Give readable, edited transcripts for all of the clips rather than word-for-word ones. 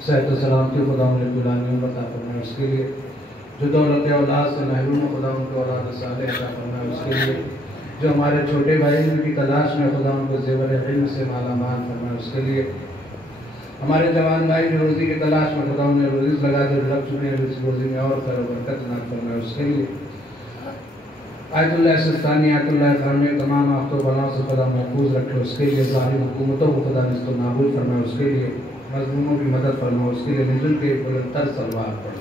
सेहत सलामती खुदा उन्हें अता फरमाए उसके लिए, जो दौलत औलाद से महरूम खुदा उनको औलाद सालेह अता फरमाए उसके लिए, जो हमारे छोटे भाई उनकी तलाश में खुदा उनको ज़ेवर इल्म से माला माल फरमाए उसके लिए, हमारे जवान भाई जो रोज़ी की तलाश में खुदा उन्हें रोज़ी लगा दे, रख चुके हैं उस रोज़ी में और खैर बरकत नाज़िल फरमाए उसके लिए, आयतुल्लाह सिस्तानी आयतुल्लाह खान में तमाम आफ़तों बलाओं से खुदा महफूज रखे उसके लिए, ज़ालिम हुकूमतों को खुदा निस्तो नाबूद फरमाए उसके लिए, मज़लूमों की मदद फरमाए उसके लिए, निज़ुल के बुलंदतर सलवार पढ़े।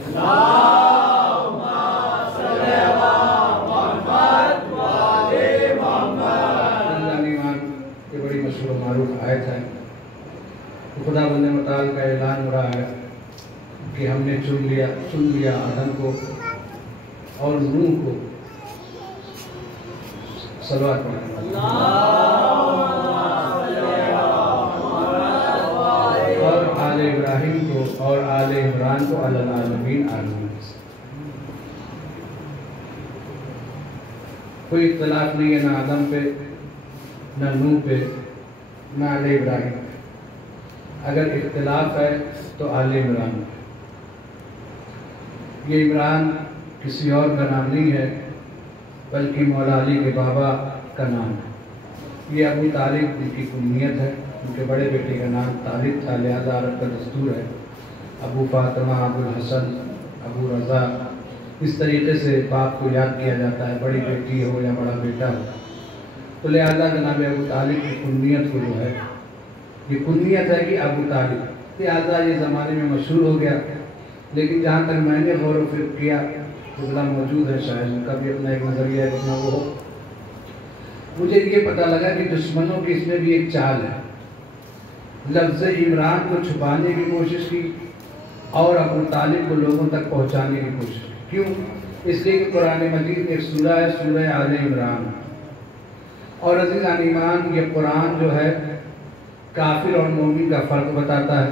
ये बड़ी मशहूर मारूफ आयत है। खुदा बंदे मताल का ऐलान हो रहा है कि हमने चुन लिया आदम को और नूह को सलवात पढ़ने वाले और आले इब्राहिम को और आले इमरान को अलल आलमीन आलमीन। कोई इख्तलाफ नहीं है ना आदम पे, ना नूह पे, ना आले इब्राहिम पे। अगर इख्तलाफ है तो आले इमरान पे। ये इमरान किसी और का नाम नहीं है बल्कि मौला अली के बाबा का नाम है। ये अबू तालिब उनकी कुनियत है, उनके बड़े बेटे का नाम तालिब था, लिहाजा अरब का दस्तूर है अबू फातिमा, अबुल हसन, अबू रज़ा, इस तरीके से बाप को याद किया जाता है, बड़ी बेटी हो या बड़ा बेटा हो। तो लिहाजा जनाब अबू तालिब की कुनियत को जो है, ये कुनियत है कि अबू तालिब, लिहाजा ये ज़माने में मशहूर हो गया। लेकिन जहाँ तक मैंने गौर व फिक्र किया तो बड़ा मौजूद है, शायद उनका भी अपना एक नज़रिया है कितना वो हो। मुझे ये पता लगा कि दुश्मनों की इसमें भी एक चाल है। लफ्ज़ इमरान को छुपाने की कोशिश की और अबू तालिब को लोगों तक पहुँचाने की कोशिश की। क्यों? इसलिए कि कुरान मजीद में एक सूरा है, सूरह आले इमरान। और अज़ीज़ान ईमान, ये कुरान जो है काफिर और मोमिन का फ़र्क बताता है।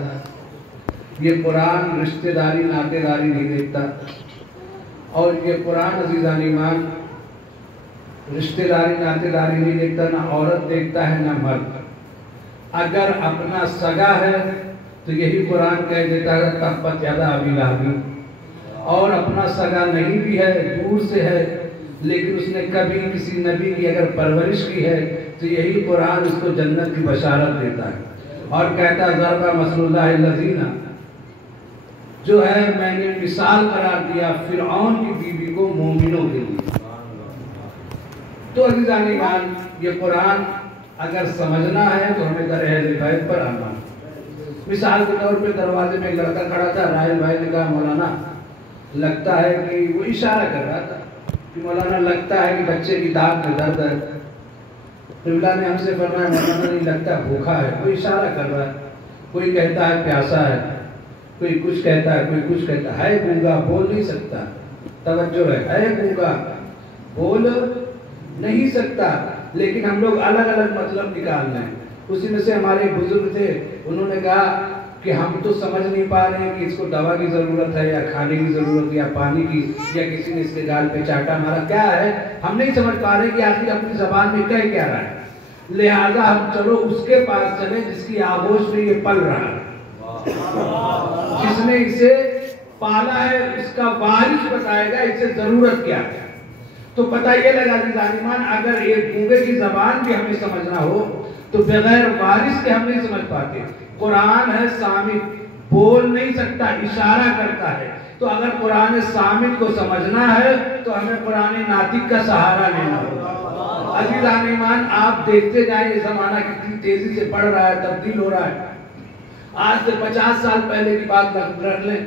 ये कुरान रिश्तेदारी नातेदारी नहीं देखता, और ये कुरान अज़ीज़ान ईमान रिश्तेदारी नातेदारी नहीं देखता, ना औरत देखता है ना मर्द। अगर अपना सगा है तो यही कुरान कह देता है तब्बत यदा अबी लहब, और अपना सगा नहीं भी है, दूर से है, लेकिन उसने कभी किसी नबी की अगर परवरिश की है तो यही कुरान उसको जन्नत की बशारत देता है और कहता है ज़रबा मसलुल्लाह लज़ीना, जो है मैंने मिसाल करार दिया फिरऔन की बीवी को मोमिनों के लिए। तो अज़ीज़ान ईमान, ये कुरान अगर समझना है तो हमें दर अहल बैत पर आना। मिसाल के तौर पे दरवाजे में एक लड़का खड़ा था, राहिल भाई ने कहा मौलाना लगता है कि, वो इशारा कर रहा था कि मौलाना लगता है कि बच्चे की दांत में दर्द है। क़िबला ने हमसे फरमाया मौलाना नहीं लगता भूखा है, कोई इशारा कर रहा है, कोई कहता है प्यासा है, कोई कुछ कहता है, कोई कुछ कहता है गूंगा बोल नहीं सकता। तवज्जो है गूंगा बोल नहीं सकता, लेकिन हम लोग अलग अलग मतलब निकाल रहे हैं। उसी में से हमारे बुजुर्ग थे, उन्होंने कहा कि हम तो समझ नहीं पा रहे हैं कि इसको दवा की ज़रूरत है या खाने की ज़रूरत या पानी की, या किसी ने इसके गाल पे चाटा मारा, क्या है हम नहीं समझ पा रहे कि आखिर अपनी ज़बान में कह क्या रहा है। लिहाजा हम चलो उसके पास चले जिसकी आगोश में ये पल रहा है, जिसने इसे पाला है, उसका वारिस बताएगा इसे ज़रूरत क्या है। तो पता ये लगा ईमान, अगर एक गूंगे की ज़बान भी हमें समझना हो तो बगैर वारिस के हम नहीं समझ पाते। कुरान है सामित, बोल नहीं सकता, इशारा करता है। तो अगर कुरान सामित को समझना है तो हमें कुरान नातिक का सहारा लेना होगा। अज़ीज़ान ईमान, आप देखते जाए ये ज़माना कितनी तेजी से बढ़ रहा है, तब्दील हो रहा है। आज से 50 साल पहले की बात रख लें,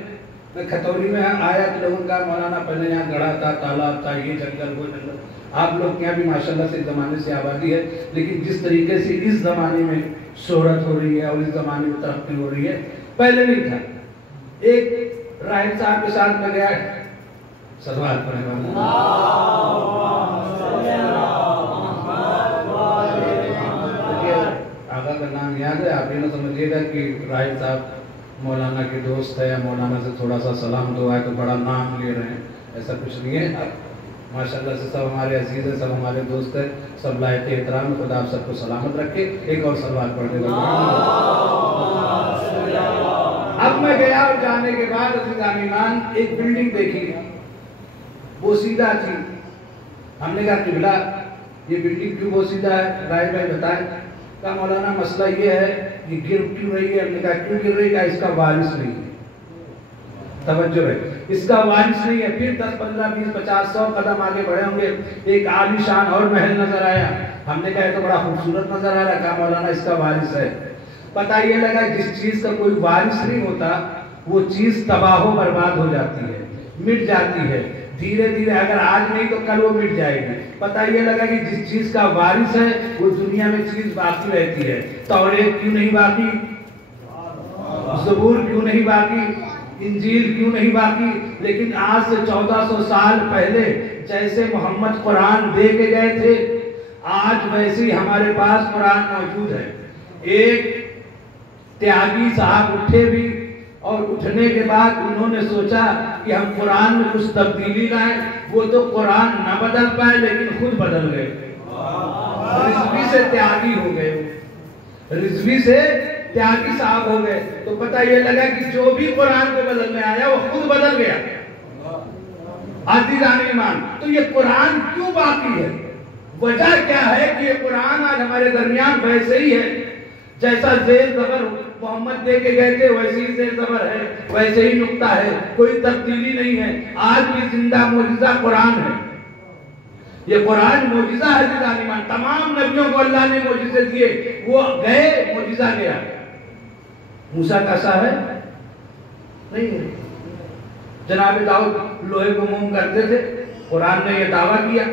मैं खतौली में आया तो लोगों का मौलाना पहले यहाँ गढ़ा था, तालाब था, ये जंगल वो जंगल। आप लोग के यहाँ भी माशाल्लाह से ज़माने से आबादी है, लेकिन जिस तरीके से इस ज़माने में शोहरत हो रही है और इस ज़माने में तरक्की हो रही है, पहले नहीं था। एक राहिब साहब के साथ में गया, सलवात पढ़ने वाला, आगा का नाम याद है, आप ये ना समझिएगा कि राहिब साहब मौलाना के दोस्त है या मौलाना से थोड़ा सा सलाम दुआ है तो बड़ा नाम ले रहे हैं, ऐसा कुछ नहीं है। माशाल्लाह से सब हमारे अजीज है, सब हमारे दोस्त है, सब लायक एहतराम। खुदा आप सबको सलामत रखे। एक और सलवात पढ़ देगा। अब मैं गया और जाने के बाद अज़ीज़ान ईमान एक बिल्डिंग देखी, वो सीधा थी। हमने कहा किबला ये बिल्डिंग क्यों वो सीधा है, राय भाई बताएं। कहा मौलाना मसला ये है ये गिर क्यों रही है। हमने कहा क्यों गिर रही है, इसका वारिस नहीं है। तवज्जो है, इसका वारिस नहीं है। फिर 10, 15, 20, 50, 100 कदम आगे बढ़े होंगे, एक आलीशान और महल नजर आया। हमने कहा तो बड़ा खूबसूरत नजर आ रहा है। कहा मौलाना इसका वारिस है। पता ये लगा जिस चीज का कोई वारिस नहीं होता वो चीज तबाह बर्बाद हो जाती है, मिट जाती है धीरे धीरे। अगर आज नहीं तो कल वो मिट जाएगी। पता ये लगा कि जिस चीज का वारिस है वो दुनिया में चीज बाकी रहती है। तौरेत क्यों नहीं बाकी, ज़बूर क्यों नहीं बाकी, इंजील क्यों नहीं बाकी। लेकिन आज से 1400 साल पहले जैसे मोहम्मद कुरान दे के गए थे, आज वैसे ही हमारे पास कुरान मौजूद है। एक त्यागी साहब उठे भी और उठने के बाद उन्होंने सोचा कि हम कुरान में कुछ तब्दीली लाएं। वो तो कुरान न बदल पाए लेकिन खुद बदल गए, रिजवी से त्यागी हो गए, रिजवी से त्यागी साहब हो गए। तो पता ये लगा कि जो भी कुरान को बदलने आया वो खुद बदल गया। अज़ीज़ान ईमान, तो ये कुरान क्यों बाकी है, वजह क्या है कि ये कुरान आज हमारे दरमियान वैसे ही है। जैसा जेर ज़बर मोहम्मद दे के गए थे वैसे ही जेर ज़बर है, वैसे ही नुक्ता है, कोई तब्दीली नहीं है। आज भी जिंदा मौजिज़ा कुरान है। ये कुरान मौजिज़ा है अज़ीज़ान ईमान। तमाम नबियों को अल्लाह ने मौजिज़े दिए, वो गए मौजिज़ा गया। मूसा कैसा है नहीं है। जनाब दाऊद लोहे को मोम करते थे, कुरान ने ये दावा किया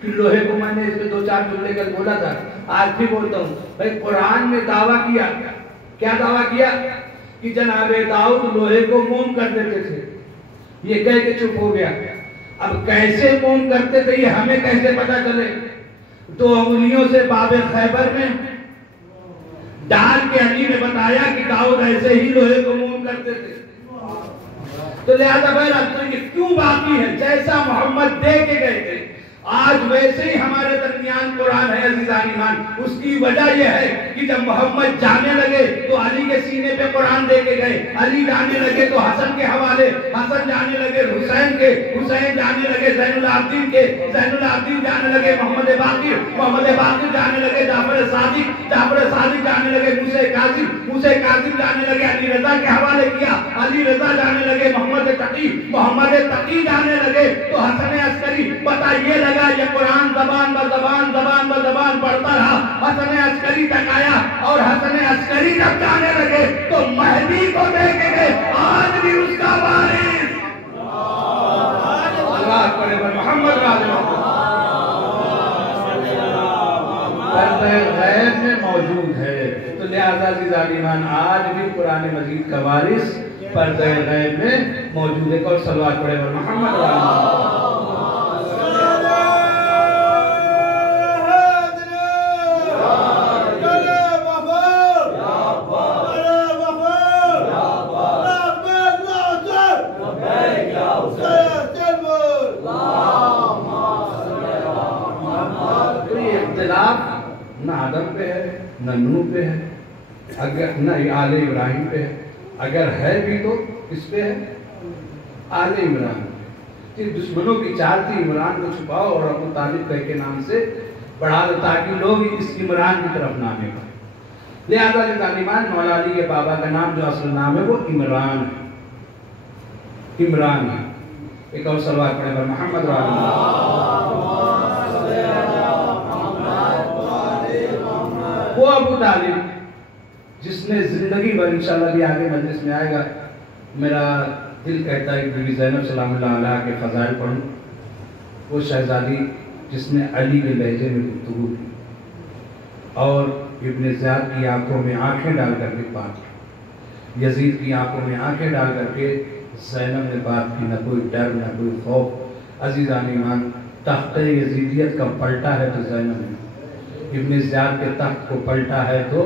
कि लोहे को, मैंने इसमें 2-4 जुमले कल बोला था, आज भी बोलता हूँ भाई। कुरान ने दावा किया, क्या दावा किया कि जनाब दाऊद लोहे को मोम कर देते थे। ये कह के चुप हो गया। अब कैसे मोम करते थे ये हमें कैसे पता चले। 2 उंगलियों से बाबे खैबर में डाल के अली ने बताया कि दाऊद ऐसे ही लोहे को मोम करते थे। तो लिहाजा बहरहाल तो ये क्यों बाकी है, जैसा मोहम्मद दे के गए थे आज वैसे ही हमारे दरमियान कुरान है अज़ीज़ान ईमान। उसकी वजह यह है कि जब मोहम्मद जाने लगे तो अली के सीने पे कुरान दे के गए, अली जाने लगे तो हसन के हवाले, हसन जाने लगे हुसैन के, हुसैन जाने लगे ज़ैनुल आबिदीन के, ज़ैनुल आबिदीन जाने लगे मोहम्मद बाक़िर, मोहम्मद बाक़िर जाने लगे जाफ़र सादिक, जाफ़र सादिक जाने लगे मूसा काज़िम, मूसा काज़िम जाने लगे अली रज़ा के हवाले किया, अली रज़ा जाने लगे मोहम्मद तकी, मोहम्मद तकी जाने लगे तो हसन अस्करी। पता ये लगा ये कुरान ज़बान ब ज़बान, ज़बान ब ज़बान पढ़ता रहा, हसन अस्करी तक आया और हसन अस्करी जब जाने लगे तो महदी को देखे गए। आज भी उसका वारिस अल्लाह करे मोहम्मद गैब में मौजूद है। तो लिहाजा अज़ीज़ान ईमान आज भी कुरान मजीद का वारिस पर्दे गैब में मौजूद है। और सलवात पढ़े मोहम्मद। न आदम पे है, न नूह पे है, अगर न आले इब्राहिम पे है, अगर है भी तो किस पे है, आले इमरान पे। दुश्मनों की चाल थी इमरान को छुपाओ और अबू तालिब के नाम से बढ़ा दो ताकि लोग इस इमरान की तरफ ना आने पाए। लिहाजा अज़ीज़ान मौला अली के बाबा का नाम जो असल नाम है वो इमरान है, इमरान है। एक और सलवात पढ़े मोहम्मद। वो अबू तालिब जिसने जिंदगी भर, इंशाल्लाह भी आगे मजलिस में आएगा, मेरा दिल कहता है कि बीबी ज़ैनब सलामुल्लाह अलैहा के फ़ज़ाइल पढ़ूं। वो शहज़ादी जिसने अली के लहजे में गुफ्तगू की और इब्न ज़ियाद की आंखों में आंखें डाल करके बात की, यजीद की आंखों में आंखें डाल करके ज़ैनब ने बात की। न कोई डर न कोई खौफ। अज़ीज़ान ईमान, तख्त यजीदियत का पलटा है तो ज़ैनब ने, इब्न ज़ियाद के तख्त को पलटा है तो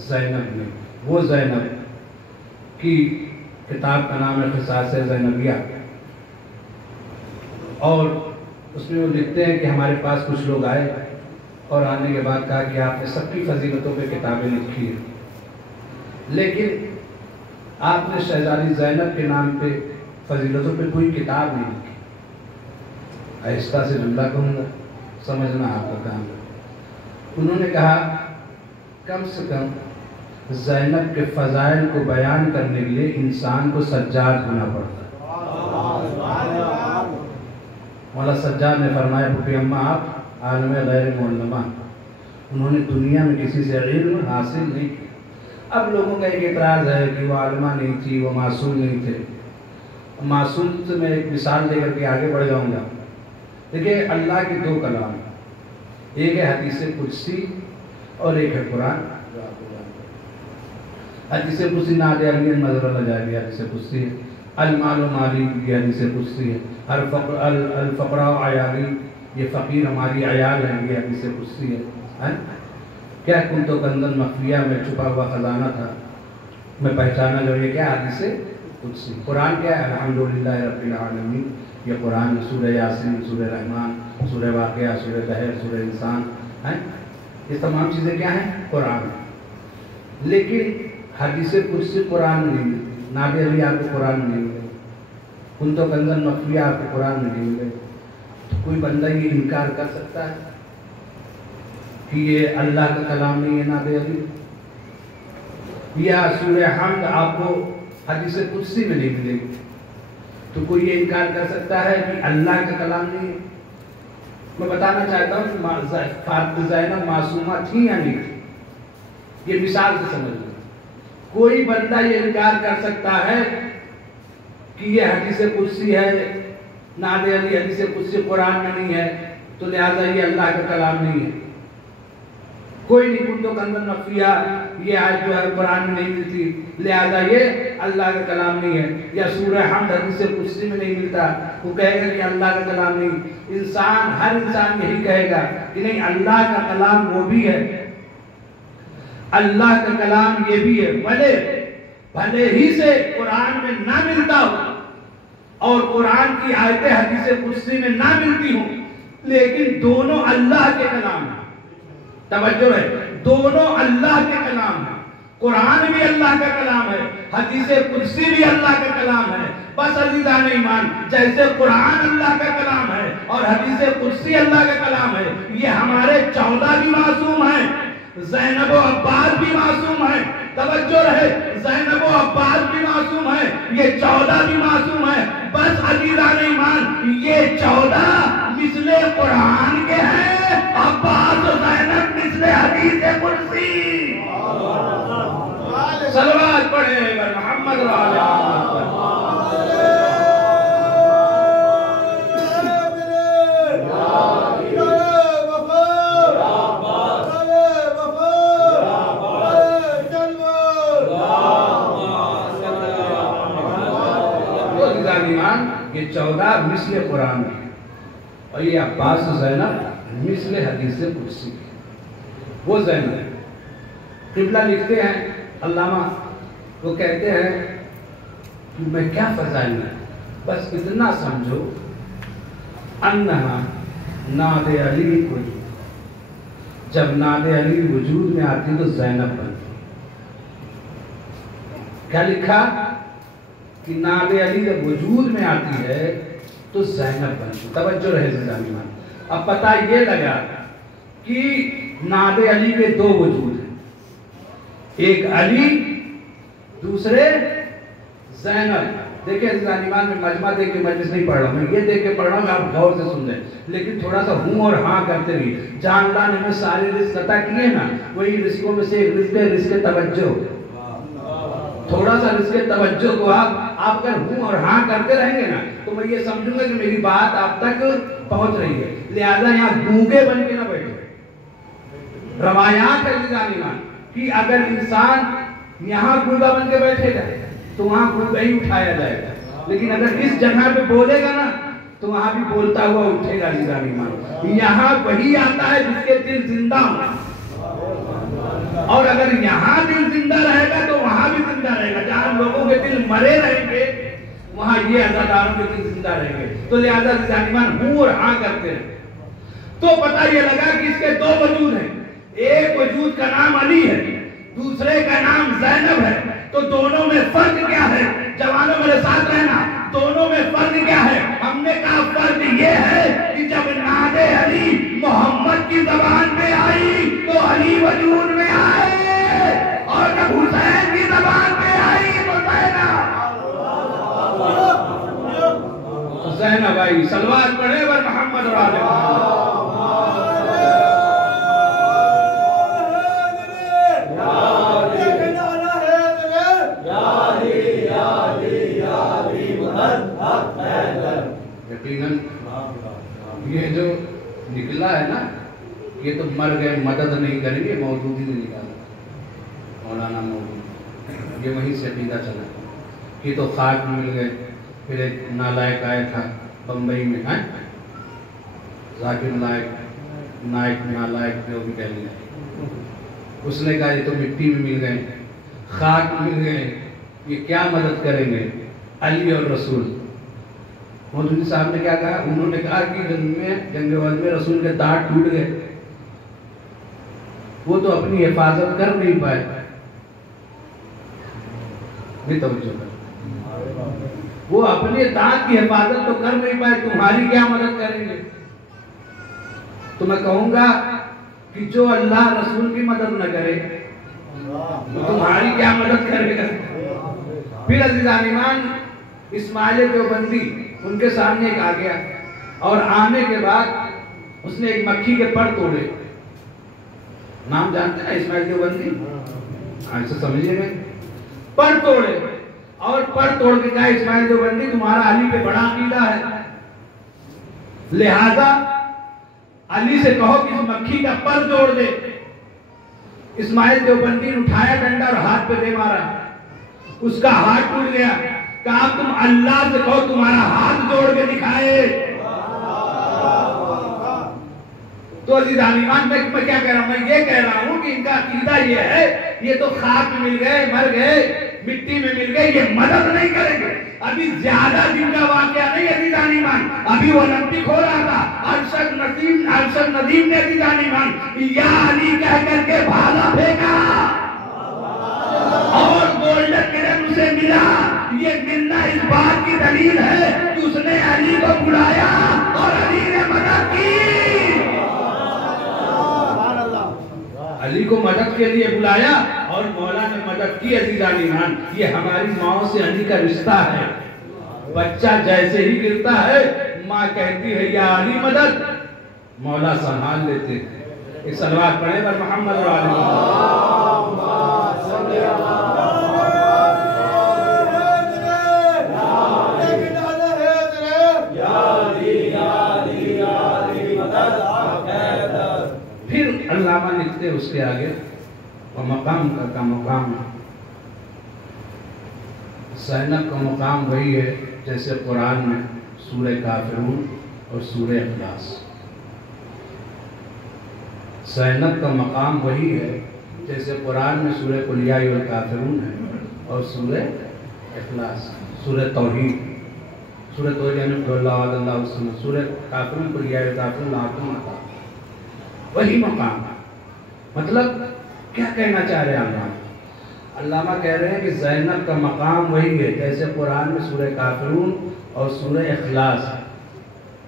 ज़ैनब ने। वो ज़ैनब की किताब का नाम है क़िसास ज़ैनबिया और उसमें वो लिखते हैं कि हमारे पास कुछ लोग आए और आने के बाद कहा कि आपने सबकी फजीलतों पे किताबें लिखी है, लेकिन आपने शहजादी ज़ैनब के नाम पे फजीलतों पे कोई किताब नहीं लिखी। आहिस्ता से जुमला कहूँगा, समझना आपका काम है। उन्होंने कहा कम से कम ज़ैनब के फ़ज़ाइल को बयान करने के लिए इंसान को सज्जाद होना पड़ता। मौला सज्जाद ने फरमाया फूफी अम्मा आप आलम गैर मुअल्लमा, उन्होंने दुनिया में किसी से इल्म हासिल नहीं किया। अब लोगों का एक एतराज़ है कि वो आलमा नहीं थी, वो मासूम नहीं थे। मासूम से मैं एक मिसाल देकर के आगे बढ़ जाऊँगा। देखिए अल्लाह की दो कलाम, एक है हदीस कुदसी और एक है कुरान। हदीस कुदसी नादे अली नज़र लजाएगी, हदीस कुदसी है। अलमाल माली ये हदीस कुदसी है। अल फ़क़रा अयाली, ये फ़कीर हमारी अयाल है, ये हदीस कुदसी है। क्या कुंतो कंदन मखफिया में छुपा हुआ खजाना था, मैं पहचाना जो ये क्या हदीस कुदसी। कुरान क्या है? अल्हम्दुलिल्लाह रब्बिल आलमीन, ये कुरान सूरह यासीन, सूरह रहमान, सूरह वाक़िया, सूरह दहर, सूरह इंसान है। ये तमाम चीज़ें क्या हैं? कुरान। लेकिन हदीस कुदसी कुरान में नहीं मिलती, नादे अली आपको कुरान में नहीं मिले, कुंतो कंदन मखफिया आपको कुरान में नहीं मिले। तो कोई बंदा ये इनकार कर सकता है कि ये अल्लाह का कलाम नहीं है नादे अली? या सूरह हम्द आपको हदीस कुदसी में नहीं मिलेगी, तो कोई ये इनकार कर सकता है कि अल्लाह का कलाम नहीं है? मैं बताना चाहता हूँ कि ज़ैनब मासूमा थी या नहीं थी, ये मिसाल से समझ लो। कोई बंदा ये इनकार कर सकता है कि ये हदीस कुदसी है, नादे अली हदीस कुदसी कुरान में नहीं है, तो लिहाजा ये अल्लाह का कलाम नहीं है। कोई नहीं, कुंतो कंदन मखफिया ये आज जो है कुरान में नहीं मिलती, लिहाजा ये अल्लाह का कलाम नहीं है। या सूरह हम्द हदीस कुदसी में नहीं मिलता, वो कहेगा कि अल्लाह का कलाम नहीं। इंसान, हर इंसान यही कहेगा कि नहीं, अल्लाह का कलाम वो भी है, अल्लाह का कलाम ये भी है। भले ही से कुरान में ना मिलता हो और कुरान की आयतें हदीस कुदसी में ना मिलती हो, लेकिन दोनों अल्लाह के कलाम है। तवज्जो है, दोनों अल्लाह के कलाम है। कुरान भी अल्लाह का कलाम है, हदीस कुदसी भी अल्लाह का कलाम है। बस अज़ीज़ान ईमान, जैसे कुरान अल्लाह का कलाम है और हदीस कुदसी अल्लाह का कलाम है, ये हमारे 14 भी मासूम हैं, ज़ैनब व अब्बास भी मासूम है। तवज्जो रहे, ज़ैनब व अब्बास भी मासूम है, ये 14 भी मासूम है। बस अज़ीज़ान ईमान, ये 14 मिसले कुरान के हैं, अब्बास और ज़ैनब मिसले हदीस कुदसी। सलवात पढ़े मोहम्मद ये 14 मिसले कुरान की, और ये अब्बास ज़ैनब मिसले हदीस कुदसी की। वो ज़ैनब क़िबला लिखते हैं अल्लामा, वो कहते हैं कि मैं क्या फज़ाइल है, बस इतना समझो, अन्नहा नादे अली वजूद, जब नादे अली वजूद में आती तो ज़ैनब बनती। क्या लिखा कि नादे अली जब वजूद में आती है तो ज़ैनब बनती। तवज्जो रहे ज़मीन। अब पता ये लगा कि नादे अली के दो वजूद हैं, एक अली, दूसरे ज़ैनब। देखिए ज़मीन में मजमा देख के मजलिस नहीं पढ़ रहा, मैं ये देख के पढ़ रहा हूँ, आप गौर से सुन लें, लेकिन थोड़ा सा हूँ और हाँ करते रहिए। जानला ने में सारे रिस्क अता किए ना, वही रिस्कों में से एक रिस्क तवज्जो। थोड़ा सा रिस्क तवज्जो को आप अगर हूँ और हाँ करते रहेंगे ना, तो मैं ये समझूंगा कि मेरी बात आप तक पहुंच रही है। लिहाजा यहाँ गूंगे बन के ना बैठे। रवायात है ईमान कि अगर इंसान यहाँ गूंगा बन के बैठेगा तो वहाँ गूंगा ही उठाया जाएगा, लेकिन अगर इस जगह पे बोलेगा ना तो वहाँ भी बोलता हुआ उठेगा ईमान। यहाँ वही आता है जिसके दिल जिंदा हो, और अगर यहाँ दिल जिंदा रहेगा तो वहां भी जिंदा रहेगा। जहां लोगों के दिल मरे रहेंगे वहां ये अज़ादारों के दिल जिंदा रहेंगे। तो लिहाजा ज़मीन हूँ और हाँ करते हैं। तो पता ये लगा कि इसके दो वजूद हैं, एक वजूद का नाम अली है, दूसरे का नाम ज़ैनब है। तो दोनों में फर्क क्या है? जवानों मेरे साथ रहना, दोनों में फर्क क्या है? हमने कहा फर्क ये है कि जब नादे अली मोहम्मद की जबान में आई तो अली वजूद में आए, और जब हुसैन की जबान में आई तो हुसैन भाई सलवात पढ़े वर मोहम्मद यकीनन ये जो निकला है ना, ये तो मर गए, मदद नहीं करेंगे, मौजूदी ने निकाला मौलाना मौजूद, ये वहीं से अकीदा चला। ये तो खाक में मिल गए। फिर एक नालायक आया था बम्बई में, है जाकिर नायक नालायक जो भी कह लिया, उसने कहा ये तो मिट्टी में मिल गए, खाक में मिल गए, ये क्या मदद करेंगे अली और रसूल। मौलवी साहब ने क्या कहा? उन्होंने कहा कि जंग में रसूल के दांत टूट गए, वो तो अपनी हिफाजत कर नहीं पाए। वो अपने दांत की हिफाजत तो कर नहीं पाए, तुम्हारी क्या मदद करेंगे? तो मैं कहूंगा कि जो अल्लाह रसूल की मदद न करे तो तुम्हारी क्या मदद करेगा? फिर अज़ीज़ान ईमान इस्माइल देवबंदी उनके सामने एक आ गया, और आने के बाद उसने एक मक्खी के पर तोड़े। नाम जानते ना इस्माइल देवबंदी? ऐसे समझिएगा, पर तोड़े, और पर तोड़ के कहा इस्माइल देवबंदी तुम्हारा अली पे बड़ा अकीदा है, लिहाजा अली से कहो कि इस मक्खी का पर जोड़ दे। इस्माइल देवबंदी ने उठाया डंडा और हाथ पे दे मारा, उसका हाथ टूट गया। कहा तुम अल्लाह से कहो तुम्हारा हाथ जोड़ के दिखाए। तो अज़ीज़ान ईमान मैं क्या कह रहा हूं? मैं ये कह रहा हूं कि इनका अकीदा ये है, ये तो खाक में मिल गए, मर गए, मिट्टी में मिल गए, ये मदद नहीं करेंगे। अभी ज्यादा दिन का वाकया नहीं अज़ीज़ान ईमान, अभी वो ओलंपिक हो रहा था, अरशद नदीम ने अज़ीज़ान ईमान या अली कह करके भाला फेंका और गोल्डन मेडल उसे मिला। ये मिलना इस बात की दलील है कि उसने अली को बुलाया और अली ने मदद की। अली को मदद के लिए बुलाया और मौला ने मदद की। अज़ीज़ान ईमान ये हमारी माओ से अली का रिश्ता है। बच्चा जैसे ही गिरता है माँ कहती है या अली मदद, मौला संभाल लेते हैं। एक सलवात पढ़े पर मोहम्मद अल्लामा लिखते उसके आगे और मकाम का मकाम ज़ैनब का मकाम वही है जैसे कुरान में सूरह काफिरून और सूरह इखलास। ज़ैनब का मकाम वही है जैसे कुरान में सूरह कुल या अय्युहल काफिरून है और सूरह इखलास, सूरह तौहीद यानी सूरह काफिरून कुल या अय्युहल काफिरून वही मकाम। मतलब क्या कहना चाह रहे हैं अल्लामा कह रहे हैं कि ज़ैनब का मकाम वही है जैसे कुरान में सूरह काफिरून और सूरह इखलास।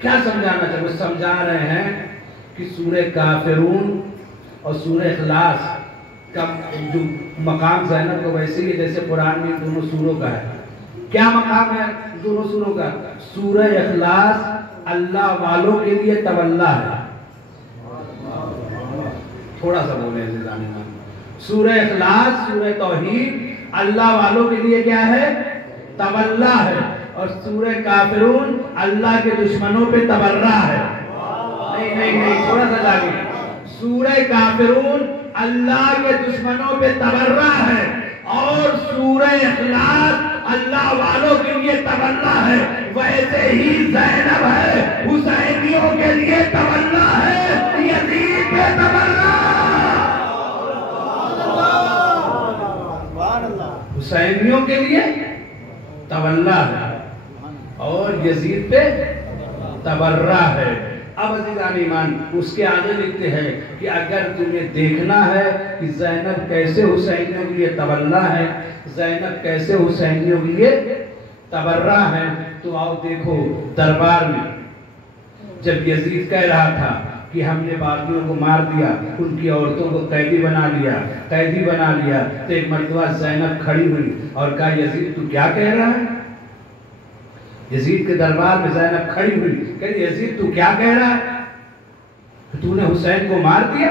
क्या समझाना चाहिए? समझा रहे हैं कि सूरह काफिरून और सूरह इखलास का जो मकाम ज़ैनब का वैसे ही जैसे कुरान में दोनों सूरों का है। क्या मकाम है दोनों सूरों का? सूरह इखलास अल्लाह वालों के लिए तवल्ला है। थोड़ा सा बोले सूरह इखलास सूरह तौहीद अल्लाह वालों के लिए क्या है? तवल्ला है। और सूरह काफिरून अल्लाह के दुश्मनों पे तबर्रा है। नहीं थोड़ा सा जागे। सूरह काफिरून अल्लाह के दुश्मनों पे तबर्रा है और सूरह इखलास अल्लाह वालों के लिए तवल्ला है। वैसे ही ज़ैनब है हुसैनियों के लिए तवल्ला है, यजीद पे तवल्ला, हुसैनियों के लिए तवल्ला है और यजीद पे तबर्रा है। अब अज़ीज़ान ईमान उसके आगे लिखते हैं कि अगर तुम्हें देखना है कि ज़ैनब कैसे हुसैनियों के लिए तवल्ला है, ज़ैनब कैसे हुसैनियों के लिए तबर्रा है, तो आओ देखो दरबार में जब यजीद कह रहा था कि हमने बागियों को मार दिया, उनकी औरतों को कैदी बना लिया, तो एक मर्तबा ज़ैनब खड़ी हुई और कहा यजीद तू क्या कह रहा है? यजीद के दरबार में ज़ैनब खड़ी हुई, कह यजीद तू क्या कह रहा है? तूने हुसैन को मार दिया,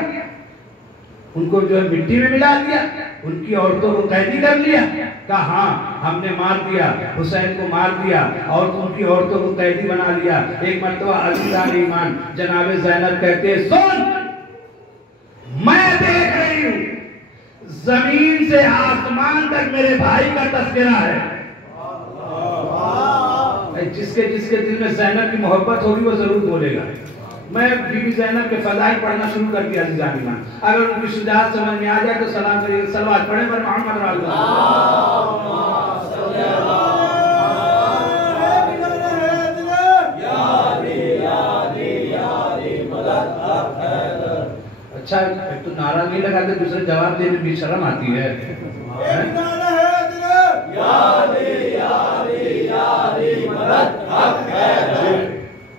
उनको जो है मिट्टी में मिला दिया, उनकी औरतों को कैदी कर लिया। कहा हाँ हमने मार दिया, हुसैन को मार दिया और उनकी औरतों को कैदी बना लिया। एक मर्तबा अज़ीज़ान ईमान जनाबे ज़ैनब कहते हैं सुन, मैं देख रही हूं जमीन से आसमान तक मेरे भाई का तस्करा है। जिसके जिसके दिल में ज़ैनब की मोहब्बत होगी वो जरूर बोलेगा। मैं बीबी ज़ैनब के फ़ज़ाइल पढ़ना शुरू कर दिया अज़ीज़ान ईमान, अगर उनकी शुजाअत समझ में आ जाए तो सलाम करिए, सलवात पढ़े पर मोहम्मद अच्छा तो नारा नहीं लगाते, दूसरे जवाब देने में शर्म आती है।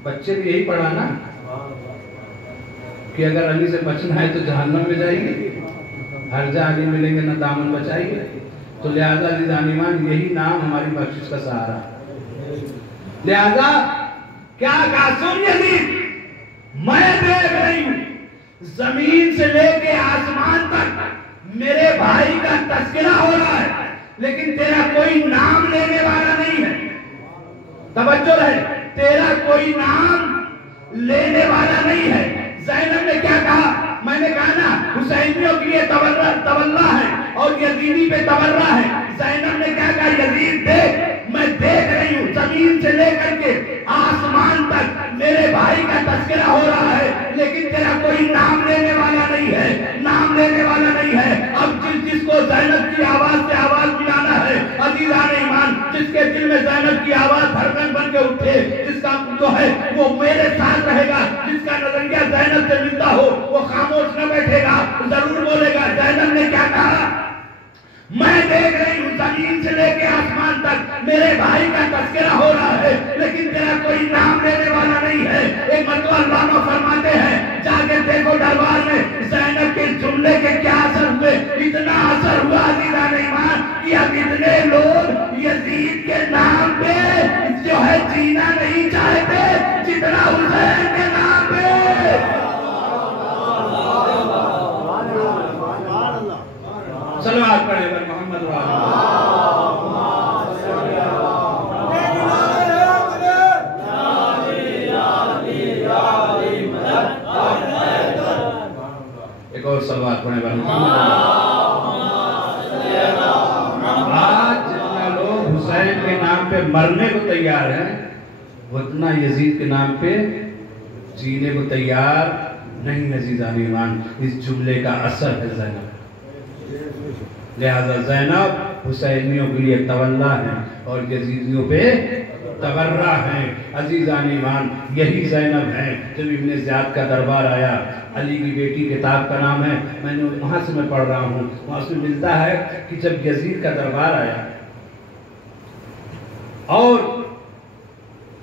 बच्चे भी यही पढ़ा ना कि अगर अली से बचना है तो जहन्नम में जाएंगे, हर्जा अली मिलेंगे ना दामन बचाएंगे। तो लिहाजा अज़ीज़ान ईमान यही नाम हमारी बख्शिश का सहारा। लिहाजा क्या कहा सुन यजीद, मैं देख रही हूं जमीन से लेके आसमान तक मेरे भाई का तस्करा हो रहा है, लेकिन तेरा कोई नाम लेने वाला नहीं है। तवज्जो रहे, तेरा कोई नाम लेने वाला नहीं है। ज़ैनब ने क्या कहा? मैंने कहा ना हुसैनियों के लिए तवल्ला है और यजीदी पे तबर्रा है। ज़ैनब ने क्या कहा? यजीद देख, मैं देख रही हूँ जमीन से लेकर के आसमान तक मेरे भाई का तस्करा हो रहा है, लेकिन तेरा कोई नाम लेने वाला नहीं है, नाम लेने वाला नहीं है। अब जिसको ज़ैनब की आवाज से आवाज मिलाना है अज़ीज़ान ईमान, जिसके दिल में ज़ैनब की आवाज धड़कन बन के उठे, जिसका जो है वो मेरे साथ रहेगा, जिसका नजरिया ज़ैनब से मिलता हो वो खामोश न बैठेगा, जरूर बोलेगा। ज़ैनब ने क्या कहा? मैं देख रही हूँ जमीन से लेके आसमान तक मेरे भाई का तस्करा हो रहा है, लेकिन तेरा कोई नाम लेने वाला नहीं है। एक मर्तबा अल्लामा फरमाते हैं जाके देखो दरबार में ज़ैनब के जुमले के क्या असर हुए। इतना असर हुआ अज़ीज़ान ईमान कि अब इतने लोग यजीद के नाम पे जो है जीना नहीं चाहते जितना हुसैन के नाम पे। सलवात पढ़े पर मोहम्मद एक और सलवात पढ़े पर आज जितना लोग हुसैन के नाम पे मरने को तैयार हैं, उतना यजीद के नाम पे जीने को तैयार नहीं। अज़ीज़ान ईमान इस जुमले का असर है ज़ैनब। लिहाजा ज़ैनब हुसैनियों के लिए तवल्ला है और यजीदियों पे तबर्रा है। अज़ीज़ान ईमान यही ज़ैनब है जब इब्ने ज़ियाद का दरबार आया, अली की बेटी किताब का नाम है, मैंने वहाँ से मैं पढ़ रहा हूँ, वहाँ से मिलता है कि जब यजीद का दरबार आया और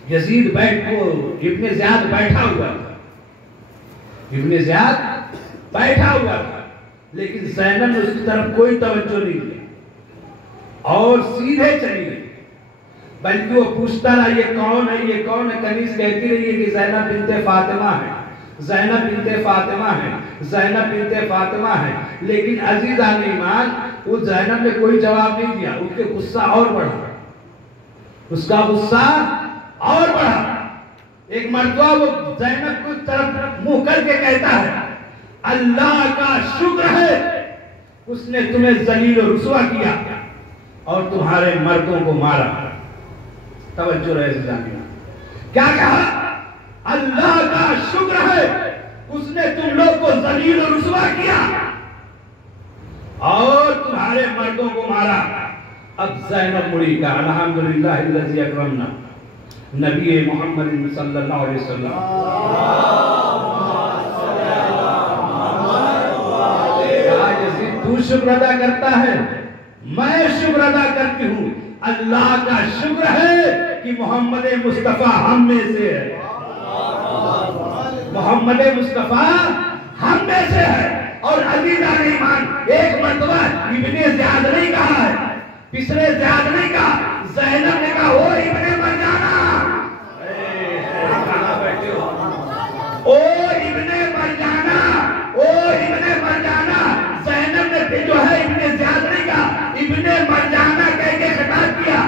यजीद इब्ने ज़ियाद बैठा हुआ था, इब्ने ज़ियाद बैठा हुआ था, लेकिन ज़ैनब ने उसकी तरफ कोई तवज्जो नहीं की और सीधे चली गई। बल्कि वो पूछता रहा ये कौन है, ये कौन है। कनीज़ कहती रही है कि ज़ैनब बिन्ते फातिमा है, ज़ैनब बिन्ते फातिमा है, ज़ैनब बिन्ते फातिमा है। लेकिन अज़ीज़ान ईमान उस ज़ैनब ने कोई जवाब नहीं दिया, उसके गुस्सा और बढ़ा, उसका गुस्सा और बढ़ा। एक मर्तबा वो ज़ैनब की तरफ मुंह करके कहता है अल्लाह का शुक्र है उसने तुम्हें जलील और रुसवा किया और तुम्हारे मर्दों को मारा। तवज्जो रहे ज़ानिया, क्या कहा? अल्लाह का शुक्र है उसने तुम लोग को जलील और रुसवा किया और तुम्हारे मर्दों को मारा। अब ज़ैनब मुड़ी का अल्हम्दुलिल्लाह अल्लज़ी अकरमना, नबी मोहम्मद सल्लल्लाहु अलैहि वसल्लम। तू शुक्र अदा करता है, मैं शुक्र अदा करती हूँ। अल्लाह का शुक्र है कि मोहम्मद मुस्तफा हम में से है, मोहम्मद मुस्तफा हम में से है। और अजीज़ान ईमान, एक मर्तबा इब्ने ज़ियाद नहीं कहा है, पिछले ज़ियाद नहीं कहा, ज़ैनब ने कहा ओ इब्ने मरजाना, ओ इब्ने मरजाना, ओ इब्ने मरजाना। ज़ैनब ने जो है इब्ने ज़ियाद नहीं कहा, इब्ने मरजाना कह के खिताब किया।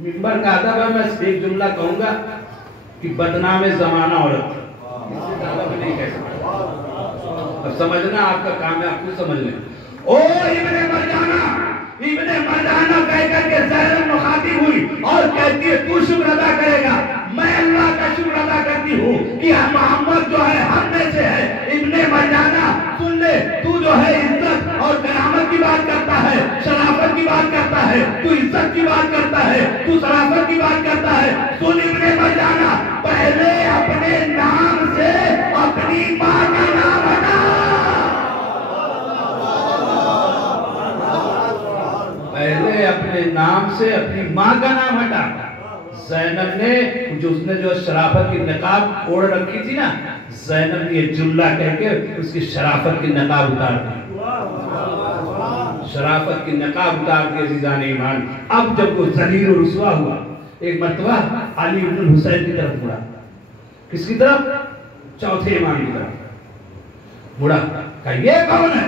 मिंबर का अदब है, मैं एक जुमला कहूंगा कि बदनाम जमाना औरत नहीं कह सकता। अब समझना आपका काम है, आपको समझ लें। ओ इब्ने मरजाना, इब्ने मरजाना कह करके ज़ैनब मुखातिब हुई और कहती है तू शुक्र अदा करेगा, मैं अल्लाह का शुक्र अदा करती हूँ कि मोहम्मद जो है हम में से है। इब्ने मरजाना सुन ले, तू जो है इज्जत और करामत की बात करता है, शराफत की बात करता है, तू इज्जत की बात करता है, तू शराफत की बात करता है। सुन इब्ने मरजाना, पहले अपने नाम से अपनी माँ का नाम हटा, पहले अपने नाम से अपनी माँ का नाम हटा। ज़ैनब ने जो उसने जो शराफत की नकाब ओढ़ रखी थी ना, ज़ैनब ने जुल्ला कह के उसकी शराफत की नकाब उतार दी, शराफत की नकाब उतार दी। अज़ीज़ान ईमान, अब जब वो ज़लील और रुसवा हुआ, एक मर्तबा अली इब्न हुसैन की तरफ मुड़ा। किसकी तरफ? चौथे इमाम की तरफ मुड़ा, कहा ये कौन है?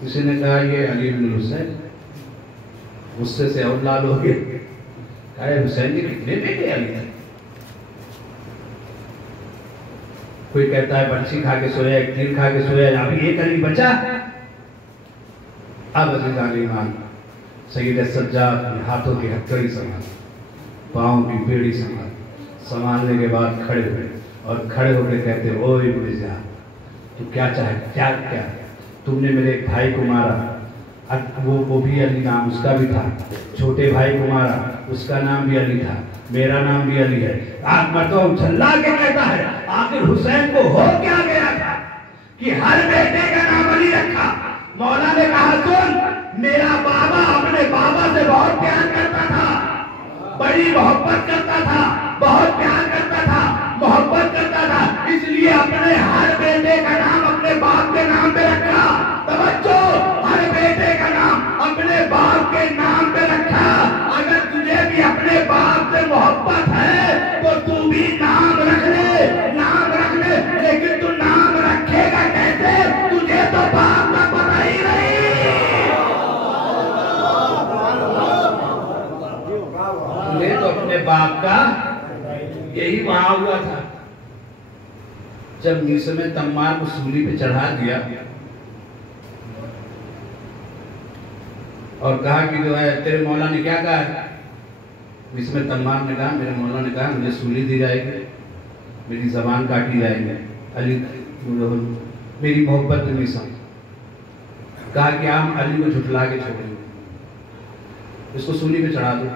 किसी ने कहा ये अली इब्न हुसैन। गुस्से से और लाल हो गए, कहा हुसैन जी कितने बेटे अली थे? कोई कहता है बच्ची खा के सोया, एक तीर खा के सोया, अभी एक अली बचा। अब अज़ीज़ान ईमान, सैयद सज्जाद हाथों की हथकड़ी संभाल, पाँव की बेड़ी संभाल, संभालने के बाद खड़े हुए और खड़े होकर कहते ओ इब्ने ज़ियाद, तू क्या चाहे? क्या क्या तुमने मेरे एक भाई को मारा, वो भी अली नाम उसका भी था, छोटे भाई को मारा, उसका नाम भी अली था, मेरा नाम भी अली है। आप मतलब झल्ला के कहता है आखिर हुसैन को हो क्या गया था कि हर बेटे का नाम अली रखा। मौला ने कहा सुन, मेरा बाबा अपने बाबा से बहुत प्यार करता था, बड़ी मोहब्बत करता था, बहुत प्यार करता था, मोहब्बत करता था, इसलिए अपने हर बेटे का नाम अपने बाप के नाम पे रखा। तवज्जो, हर बेटे का नाम अपने बाप के नाम पे रखा। अगर तुझे भी अपने बाप से मोहब्बत है तो तू भी नाम रख ले, नाम रख ले, लेकिन तू नाम रखेगा कैसे? तुझे तो बाप का पता ही नहीं। ले तो अपने बाप का, यही वहां हुआ था जब मीसम तम्मार को सूली पे चढ़ा दिया और कहा कि जो है तेरे मौला ने क्या कहा है? मीसम तम्मार ने कहा मेरे मौला ने कहा मुझे सूली दी जाएगी, मेरी जबान काटी जाएगी, अली मेरी मोहब्बत में मीसम। कहा कि आप अली को झुठला के छोड़ेंगे, इसको सूली पे चढ़ा दो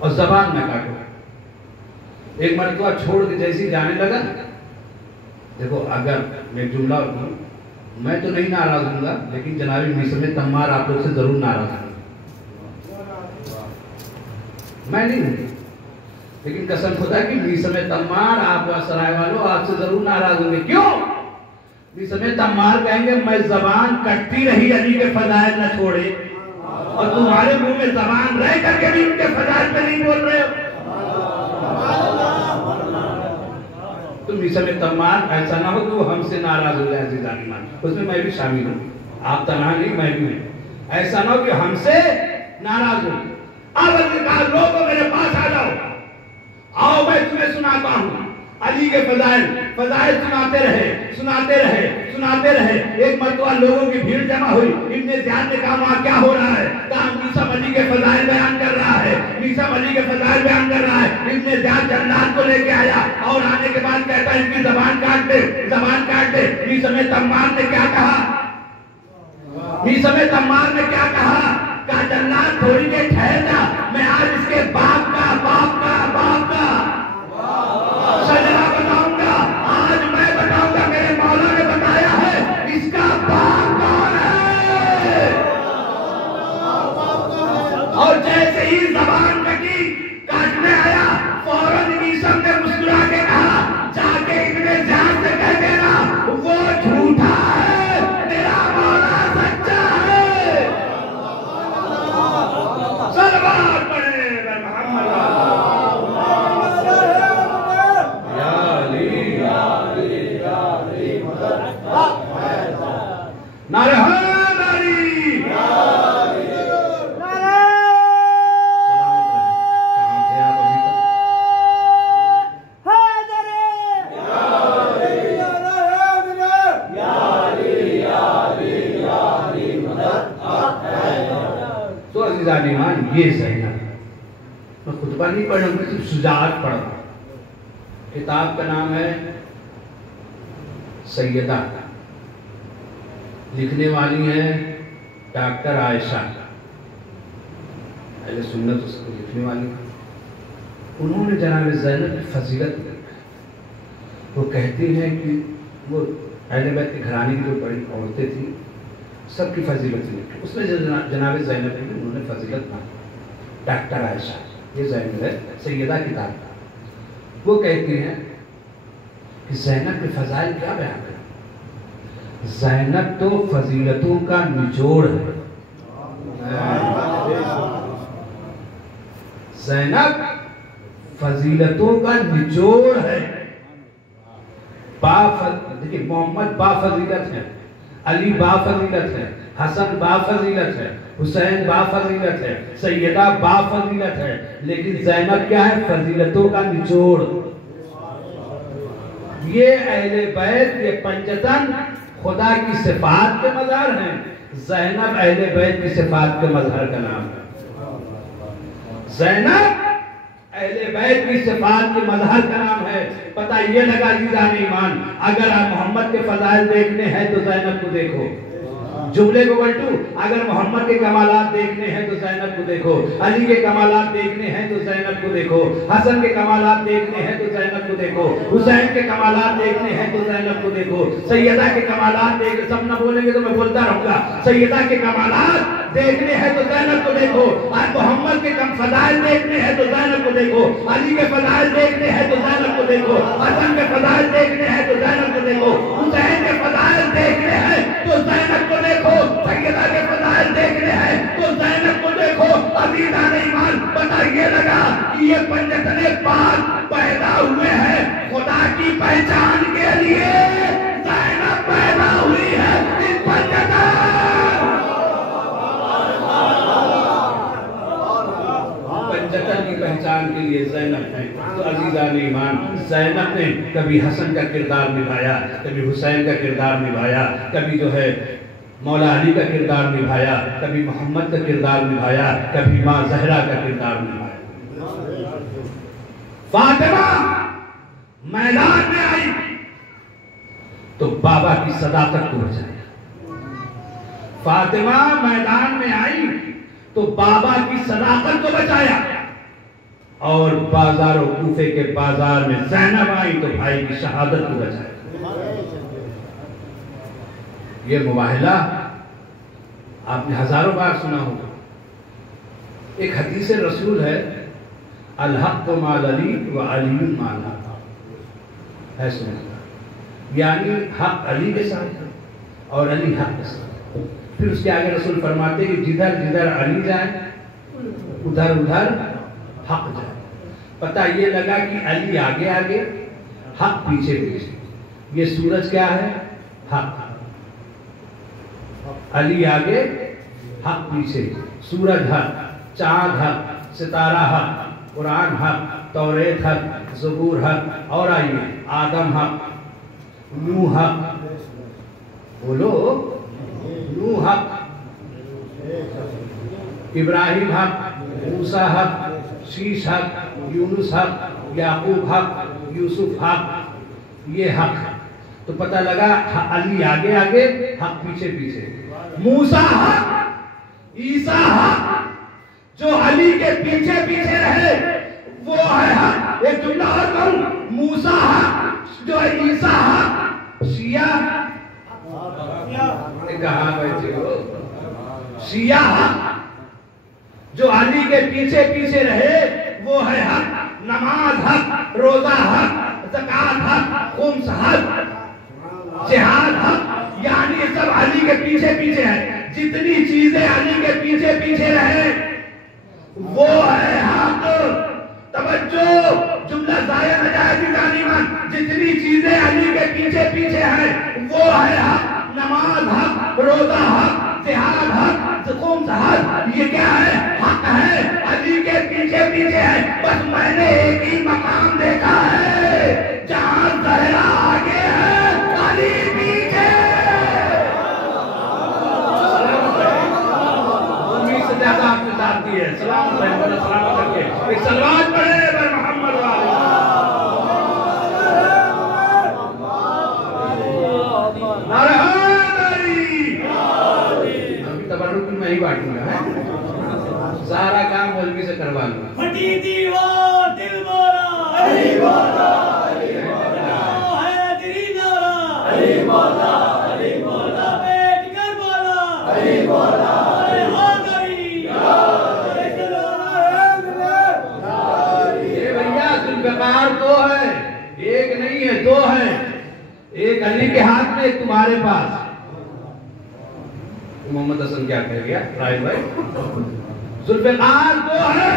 और जबान न काटो। एक मर्तबा छोड़ के जैसे जाने लगा, देखो अगर मैं जुमला कहूं, मैं तो नहीं नाराज हूंगा, लेकिन जनाबी मीसम तम्मार आप लोग से जरूर नाराज होंगे। मैं नहीं हूं, लेकिन कसम खुदा कि मीसम तम्मार आप सराय वालों आपसे जरूर नाराज होंगे। क्यों? मीसम तम्मार कहेंगे मैं जबान कटती रही अली के फजाइल न छोड़े, और तुम्हारे मुंह में जबान रह करके भी उनके फजाइल पे नहीं बोल रहे हो। तो मीसम तम्मार ऐसा ना हो कि वो हमसे नाराज हो जाए अज़ीज़ान ईमान, उसमें मैं भी शामिल हूँ, आप तनहा नहीं मैं भी हूँ। ऐसा ना हो कि हमसे नाराज हो। अब कहा लोगों मेरे पास आ जाओ, आओ मैं तुम्हें सुनाता हूँ अली के फजाइल। फजाइल सुनाते रहे, सुनाते रहे, सुनाते रहे। एक मर्तबा लोगों की भीड़ जमा हुई, इब्ने ज़ियाद ने कहा वहाँ क्या हो रहा है? कहा मीसम अली के फजाइल बयान कर रहा है, मीसम अली के फजाइल बयान कर रहा है। इब्ने ज़ियाद जल्लाद को लेके आया और आने के बाद कहता है इनकी जबान काट दे, जबान काट दे। मीसम तम्मार ने क्या कहा? मीसम तम्मार ने क्या कहा? जल्लाद थोड़ी देर ठहर जा, मैं आज इसके बाप का ही जबान कटी, काटने आया, फौरन मीसम ने मुस्कुरा के कहा, जाके इब्ने ज़ियाद से कह देना वो झूठा है, तेरा मौला सच्चा है। सलवात पढ़े मोहम्मद या अली या अली या अली नारे ये ज़ैनब, मैं खुतबा नहीं पढ़ रहा हूँ, सिर्फ शुजाअत पढ़ रहा हूँ। किताब का नाम है सैयदा, लिखने वाली है डॉक्टर आयशा, अहले सुन्नत उसको लिखने वाली। उन्होंने जनाब ज़ैनब की फजीलत, वो कहती हैं कि वो अहले बैत के घराने की जो बड़ी औरतें थी सबकी फजीलत लिखी, उसमें जनाब ज़ैनब की उन्होंने फजीलत मानी। डॉक्टर आयशा, ये ज़ैनब है, सैयदा किताब का। वो कहती हैं कि ज़ैनब के फजाइल क्या बयान करें, ज़ैनब तो फजीलतों का निचोड़ है। ज़ैनब फजीलतों का निचोड़ है। देखिए, मोहम्मद बाफजीलत है, अली बाफजीलत है, हसन बाफजीलत है, हुसैन बाफजीलत है, सैयदा बाफजीलत है, लेकिन ज़ैनब क्या है, फजीलतों का निचोड़। ये अहले बैत, ये पंचतन खुदा की सिफात के मज़हर हैं। ज़ैनब अहले बैत की सिफात के मज़हर का नाम है। ज़ैनब अहले बैत की सिफात के मज़हर का नाम है। पता ये लगा जीजान ईमान, अगर आप मोहम्मद के फजाइल देखने हैं तो ज़ैनब को देखो। जुमले को पलटू, अगर मोहम्मद के कमालात देखने हैं तो ज़ैनब को देखो, अली के कमालात देखने हैं तो ज़ैनब को देखो, हसन के कमालात देखने हैं तो ज़ैनब को देखो, हुसैन के कमालात देखने हैं तो ज़ैनब को देखो, सैयदा के कमालात देख, सब न बोलेंगे तो मैं बोलता रहूंगा, सैयदा के कमालात देखने हैं तो ज़ैनब को देखो, आज मोहम्मद के कम फजाइल देखने हैं तो ज़ैनब को देखो, अली के फजाइल देखने हैं तो ज़ैनब को देखो, हसन के फजाइल देखने हैं तो ज़ैनब को देखो, हुसैन के फजाइल देखने हैं तो ज़ैनब को देखो, सैयदा के फजाइल देखने हैं तो ज़ैनब को देखो। अज़ीज़ान ईमान, पता ये लगा कि ये पंजतने पाक पैदा हुए हैं खुदा की पहचान के लिए। ज़ैनब पैदा हुई है इस पंजतन, पंजतन की पहचान के लिए ज़ैनब है। तो अज़ीज़ान ईमान, ज़ैनब ने कभी हसन का किरदार निभाया, कभी हुसैन का किरदार निभाया, कभी जो है मौला अली का किरदार निभाया, कभी मोहम्मद का किरदार निभाया, कभी माँ ज़हरा का किरदार निभाया। फातिमा मैदान में आई तो बाबा की सदाकत को बचाया। फातिमा मैदान में आई तो बाबा की सदाकत को बचाया। और बाजारों कूफे के बाजार में ज़ैनब आई तो भाई की शहादत को बचाया। ये मुबाहिला आपने हजारों बार सुना होगा। एक हदीस रसूल है, अल हक़ माल अली व अली माल हक़, है सुना, यानी हक अली के साथ है और अली हक के साथ। फिर उसके आगे रसूल फरमाते कि जिधर जिधर अली जाए उधर उधर हक जाए। पता ये लगा कि अली आगे आगे, हक पीछे पीछे। ये सूरज क्या है? हक। अली आगे, हक पीछे। सूरज हक, चांद हक, सितारा हक, कुरान हक, तौरेत हक, ज़बूर हक, और आइए आदम हक, नूह हक, बोलो नूह हक, इब्राहिम हक, मूसा हक, शीश हक, यूनुस हक, याकूब हक, यूसुफ हक। ये हक। तो पता लगा अली आगे आगे, हक पीछे पीछे। मूसा हक, ईसा हक, जो अली के पीछे पीछे रहे वो है हक। एक जुमला और कहूं, मूसा हक, जो ईसा हक, शिया कहा बैठे हो, शिया हक, जो अली के पीछे पीछे रहे वो है हक, नमाज हक, रोजा हक, ज़कात हक, खुम्स हक, जिहाद हक, यानी ये सब अली के पीछे पीछे है। जितनी चीजें अली के पीछे पीछे रहे वो है हक। तवज्जो, जुमला ज़ाया न जाए दीवानीमान, जितनी चीजें अली के पीछे पीछे है वो है हक, नमाज हक, रोजा हक, जिहाद हक, खुम्स हक, ये क्या है? हक है, अली के पीछे पीछे है। बस मैंने एक ही मकाम देखा है जहां ज़हरा आगे है, अली पीछे। उम्मीद से ज्यादा आपने दाद दी है। सलाम करके एक सलवात पढ़े बर मोहम्मद वाले। मैं ही बांटूंगा है, सारा काम मौलवी से करवा लूंगा। फटी दीवार दिल बोला, अली बोला, अली बोला, हैदरी नारा, अली बोला, अली बोला, बैठ कर बोला, अली बोला, ये भैया जुल्फ़िकार दो है, एक नहीं है, दो है। एक अली के हाथ में, एक तुम्हारे पास। मोहम्मद हसन क्या कह गया राय भाई? जुल्फ़िकार दो है,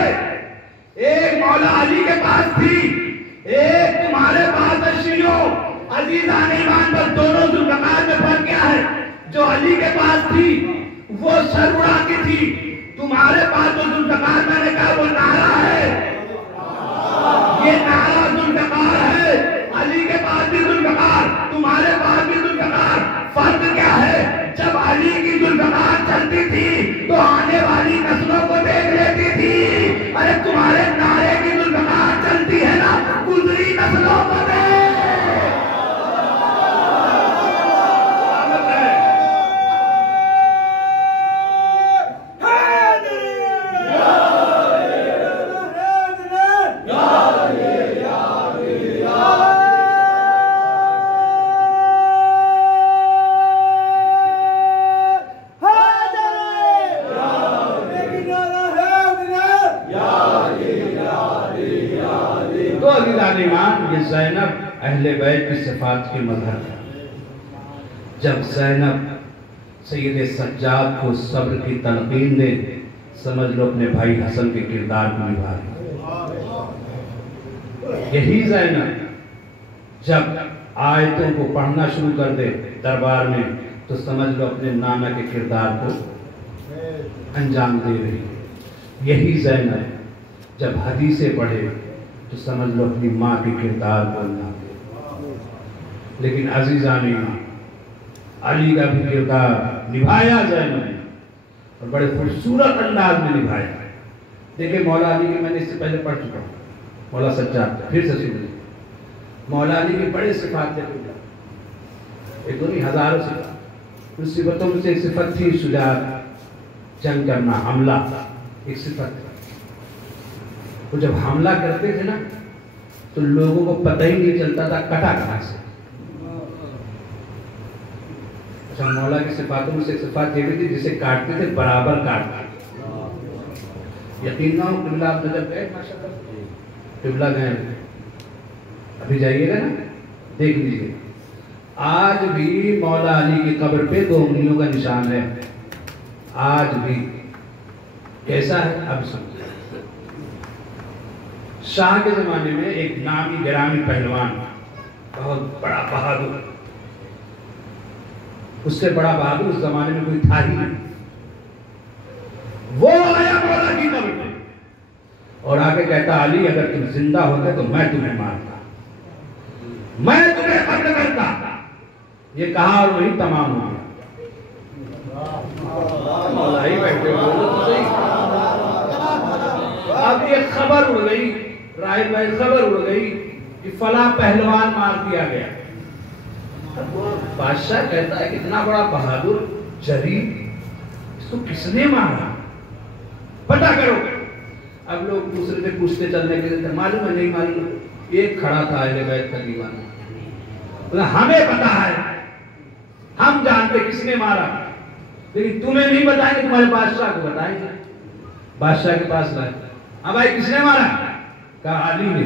एक मौला अली के पास थी, एक तुम्हारे पास है। शियो अजीज़ान ईमान, पर दोनों जुल्फ़िकार में फर्क क्या है? जो अली के पास थी वो सर उड़ा की थी, तुम्हारे पास जो जुल्फ़िकार मैंने कहा वो नारा है, ये नारा जुल्फ़िकार है। अली के पास भी जुल्फ़िकार, तुम्हारे पास भी जुल्फ़िकार। फर्क क्या है? जब अली की जुल्फ़िकार चलती थी तो आने वाली नस्लों को देख लेती थी। अरे तुम्हारे नारे की जुल्फ़िकार चलती है ना, गुजरी नस्लों को देख। ये ज़ैनब अहले बैत की सिफात की मज़हर है। जब ज़ैनब सैयद सज्जाद को सब्र की तलक़ीन दे, समझ लो अपने भाई हसन के किरदार को निभा रही। यही ज़ैनब जब आयतों को पढ़ना शुरू कर दे दरबार में, तो समझ लो अपने नाना के किरदार को अंजाम दे रही। यही ज़ैनब जब हदीसें पढ़े तो समझ लो अपनी माँ के किरदार को अंजाम दे। लेकिन अजीज़ान ईमान, अली का भी किरदार निभाया ज़ैनब ने, और बड़े खूबसूरत अंदाज में निभाया। देखिए मौला अली के मैंने इससे पहले पढ़ चुका हूँ, मौला सज्जाद, फिर से सुन लीजिए। मौला अली के बड़े सिफात थे, एक दो नहीं हजारों सिफात। उन सिफतों में से एक सिफत थी शुजाअत, जंग करना, हमला, एक सिफत। वो जब हमला करते थे ना तो लोगों को पता ही नहीं चलता था कटा कहाँ से। अच्छा, मौला की सिफातों में से एक सिफात ये भी थी जिसे काटते थे बराबर काटते। यकीन ना हो, किबला आप नजर गए, माशाअल्लाह किबला गए, अभी जाइएगा ना देख लीजिए। आज भी मौला अली की कब्र पे 2 उंगलियों का निशान है, आज भी। कैसा है अब समझिए। शाह के जमाने में एक नामी गिरामी पहलवान, बहुत बड़ा बहादुर, उससे बड़ा बहादुर उस जमाने में कोई था ही नहीं। वो आया मौला की कब्र पे और आके कहता, अली अगर तुम जिंदा होते तो मैं तुम्हें मारता, मैं तुम्हें कत्ल करता। ये कहा और वही तमाम हो गया। मौला ही बैठे बोलो तो सही। अब ये खबर उड़ गई, राय भाई खबर उड़ गई कि फला पहलवान मार दिया गया। अब वो बादशाह कहता है कितना बड़ा बहादुर जरी, इसको किसने मारा, पता करो। अब लोग दूसरे से पूछते चलने के लिए, मालूम है नहीं मालूम। एक खड़ा था अहले बैत का दीवाना, हमें पता है, हम जानते किसने मारा, लेकिन तुम्हें नहीं बताएंगे, तुम्हारे बादशाह को बताएंगे। बादशाह के पास लाए। हाँ भाई किसने मारा? कहा अली ने।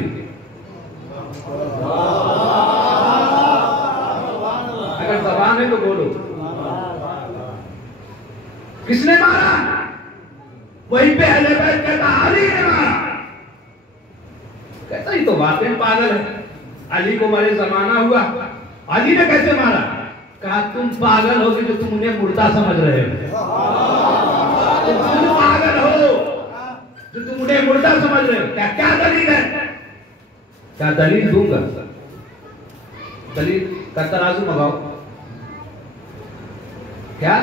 अगर जबान है तो बोलो, किसने मारा? वहीं पे अहले बैत कहता अली ने मारा। कहता ही तो वाकई पागल है, अली को मरे जमाना हुआ, अली ने कैसे मारा? कहा तुम पागल हो कि जो तुम उन्हें मुर्दा समझ रहे हो। तुम पागल हो जो तुम उन्हें मुर्दा समझ रहे हो। क्या क्या दलील है? क्या दलील दूंगा? दलील का तराजू मंगाओ। क्या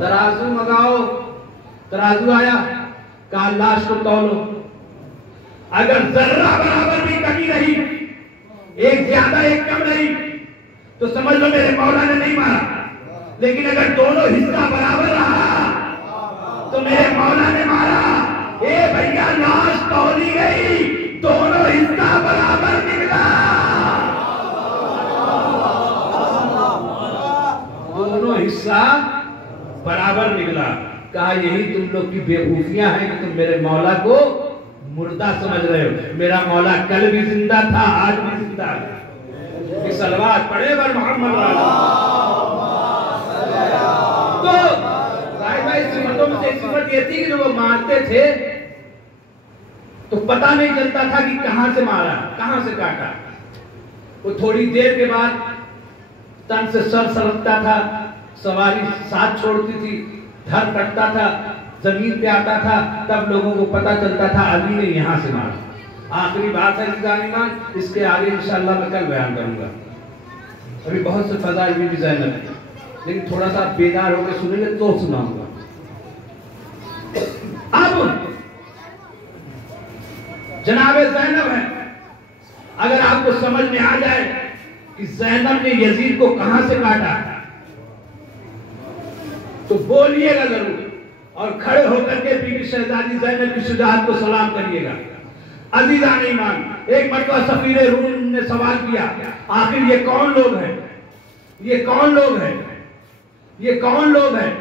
तराजू मंगाओ? तराजू आया, कहा लाश को तौलो, अगर जर्रा बराबर भी कमी रही, एक ज्यादा एक कम रही, तो समझ लो मेरे मौला ने नहीं मारा। लेकिन अगर दोनों हिस्सा बराबर रहा तो मेरे मौला ने मारा। ए भैया लाश तौली गई, दोनों हिस्सा बराबर निकला, दोनों हिस्सा बराबर निकला। कहा यही तुम लोग की बेवकूफियां हैं कि तुम मेरे मौला को मुर्दा समझ रहे हो। मेरा मौला कल भी जिंदा था, आज भी जिंदा है। ये सलवात पढ़े बर मोहम्मद तो भाई सिमतों में से सिमत ये थी कि वो मारते थे तो पता नहीं चलता था कि कहां से मारा, कहां से काटा। वो थोड़ी देर के बाद तन से सर सरकता था, सवारी साथ छोड़ती थी, धर कटता था, जमीन पे आता था, तब लोगों को पता चलता था अली ने यहां से मारा। आखिरी बात है ईमान, इसके आगे इंशाअल्लाह मैं कल बयान करूंगा। अभी बहुत से फजाइल भी डिजाइन है, लेकिन थोड़ा सा बेदार होकर सुनेंगे तो सुनाऊंगा। अब जनाबे ज़ैनब है, अगर आपको समझ में आ जाए कि ज़ैनब ने यजीद को कहां से काटा तो बोलिएगा जरूर, और खड़े होकर के बीबी शहजादी ज़ैनब की शुजाअत को सलाम करिएगा। अजीज़ान ईमान, एक मरतबा सफीर रूम ने सवाल किया, आखिर ये कौन लोग हैं? ये कौन लोग हैं? ये कौन लोग हैं?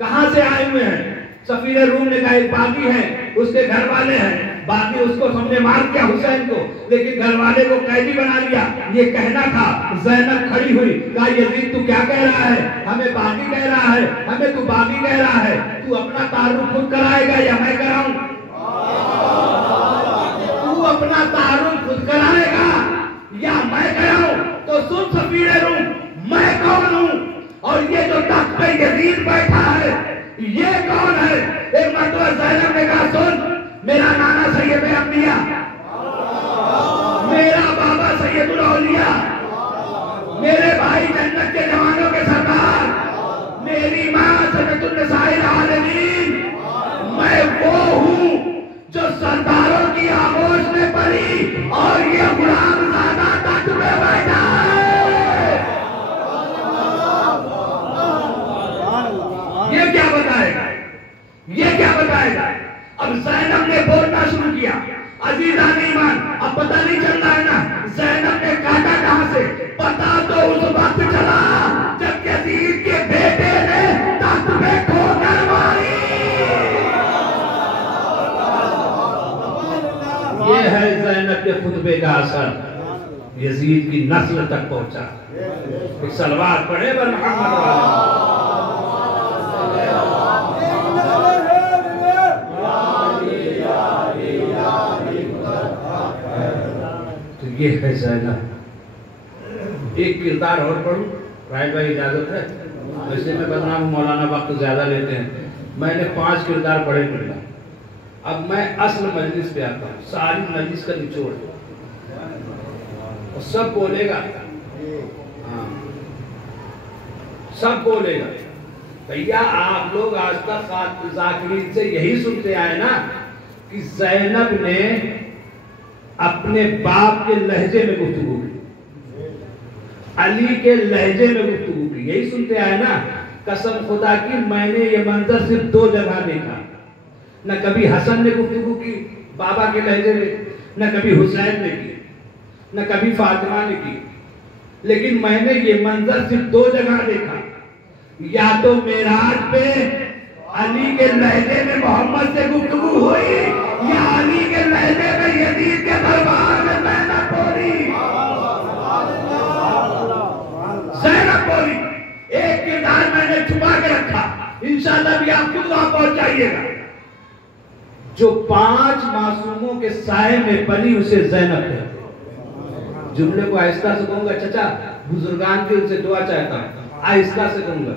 कहां से आए हुए हैं? सफीर रूम ने कहा एक बागी है, उसके घर वाले हैं, बाकी उसको हमने मार दिया हुसैन को, लेकिन घर वाले को कैदी बना लिया। ये कहना था। ज़ैनब खड़ी हुई, कहा यजीद तू क्या कह रहा है? हमें बागी कह रहा है, हमें तू बागी कह रहा है। तू अपना तारुफ खुद कराएगा या मैं कराऊं? तू अपना तारुफ खुद कराएगा या मैं कराऊं? तो सुन सफीर रूम, मैं कौन हूं और ये जो तख्त पे यजीद बैठा है ये कौन है? एक मरतबा ज़ैनब ने कहा सुन, मेरा नाना सैयद अंबिया, मेरा बाबा सैयदुल औलिया, मेरे भाई जन्नत के जवानों के सरदार, मेरी माँ सैयदुन निसाइल आलमीन, मैं वो हूँ जो सरदारों की आगोश में पड़ी और ये गुलाम ज़ादा तख्त पे बैठा है। ये क्या बताएगा? ये क्या बताएगा? अब ज़ैनब ने बोलना शुरू किया। अजीज़ान ईमान, अब पता नहीं चल रहा है ना ज़ैनब ने काटा कहां से? पता तो उस वक्त चला जब यजीद के बेटे ने तख्त पे ठोकर मारी। ये है ज़ैनब के खुतबे का असर, यजीद की नस्ल तक पहुंचा। एक सलवात पढ़े बर मोहम्मद वाला। ये है ज़ैनब। एक किरदार और पढ़ूं, राय भाई इजाजत है? वैसे मैं बदनाम मौलाना वक्त ज्यादा लेते हैं, मैंने 5 किरदार पढ़े मिला। अब मैं असल मजलिस पे आता हूँ, सारी मजलिस का निचोड़ और सब बोलेगा। हाँ सब बोलेगा। भैया आप लोग आज तक ज़ाकिरीन से यही सुनते आए ना कि ज़ैनब ने अपने बाप के लहजे में गुफ्तगू की, अली के लहजे में गुफ्तगू की, यही सुनते आए ना। कसम खुदा की मैंने ये मंजर सिर्फ 2 जगह देखा, न कभी हसन ने गुफ्तगू की बाबा के लहजे में, न कभी हुसैन ने की, न कभी फातिमा ने की, लेकिन मैंने ये मंजर सिर्फ 2 जगह देखा। या तो मेराज पे अली के लहजे में मोहम्मद से गुफ्तगू हुई या अली के लहजे में यजीद के दरबार में ज़ैनब बोली? ज़ैनब बोली। एक किरदार मैंने छुपा के रखा, इंशाअल्लाह भी आप खुद वहां पहुंच जाइएगा। जो 5 मासूमों के साए में पली उसे ज़ैनब कहते हैं। जुमले को आहिस्ता से कहूंगा चचा, बुजुर्गान की उनसे दुआ चाहता हूं, आहिस्ता से कहूंगा।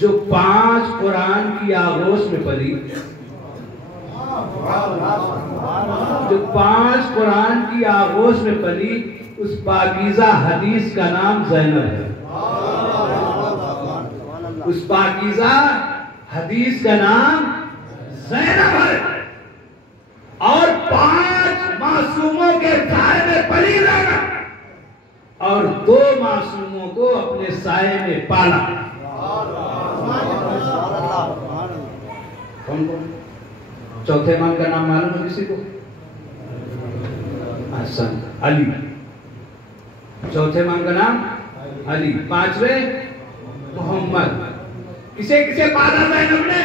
जो 5 कुरान की आगोश में पली, जो 5 कुरान की आगोश में पली, उस पाकीज़ा हदीस का नाम ज़ैनब है। उस पाकीज़ा हदीस का नाम ज़ैनब है। और 5 मासूमों के साए में पली ज़ैनब और 2 मासूमों को अपने साए में पाला। कौन कौन? चौथे इमाम का नाम मालूम है किसी को? हसन, अली। चौथे इमाम का नाम अली, 5वें मोहम्मद। किसे किसे पाला ज़ैनब ने?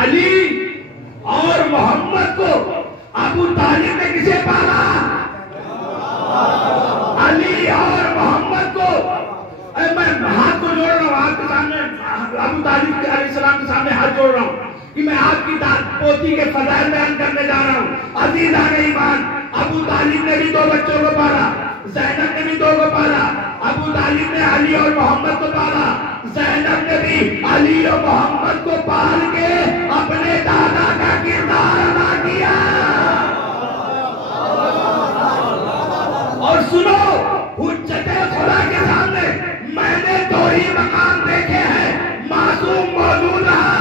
अली और मोहम्मद को। अबू तालिब ने किसे पाला? अली और मोहम्मद को। मैं हाथ को जोड़ रहा हूँ आपके सामने, अबू तालिब अलैहिस्सलाम के सामने हाथ जोड़ रहा हूँ कि मैं आपकी पोती के फज़ाइल बयान करने जा रहा हूँ। अज़ीज़ान ईमान, अबू तालिब ने भी 2 बच्चों को पाला, ज़ैनब ने भी 2 को पाला। अबू तालिब ने अली और मोहम्मद को पाला, ज़ैनब ने भी अली और मोहम्मद को पाल के अपने दादा का किरदार अदा किया। और सुनो, हुज्जते खुदा के सामने मैंने 2 ही मकाम देखे हैं। मासूम मौजूद रहा,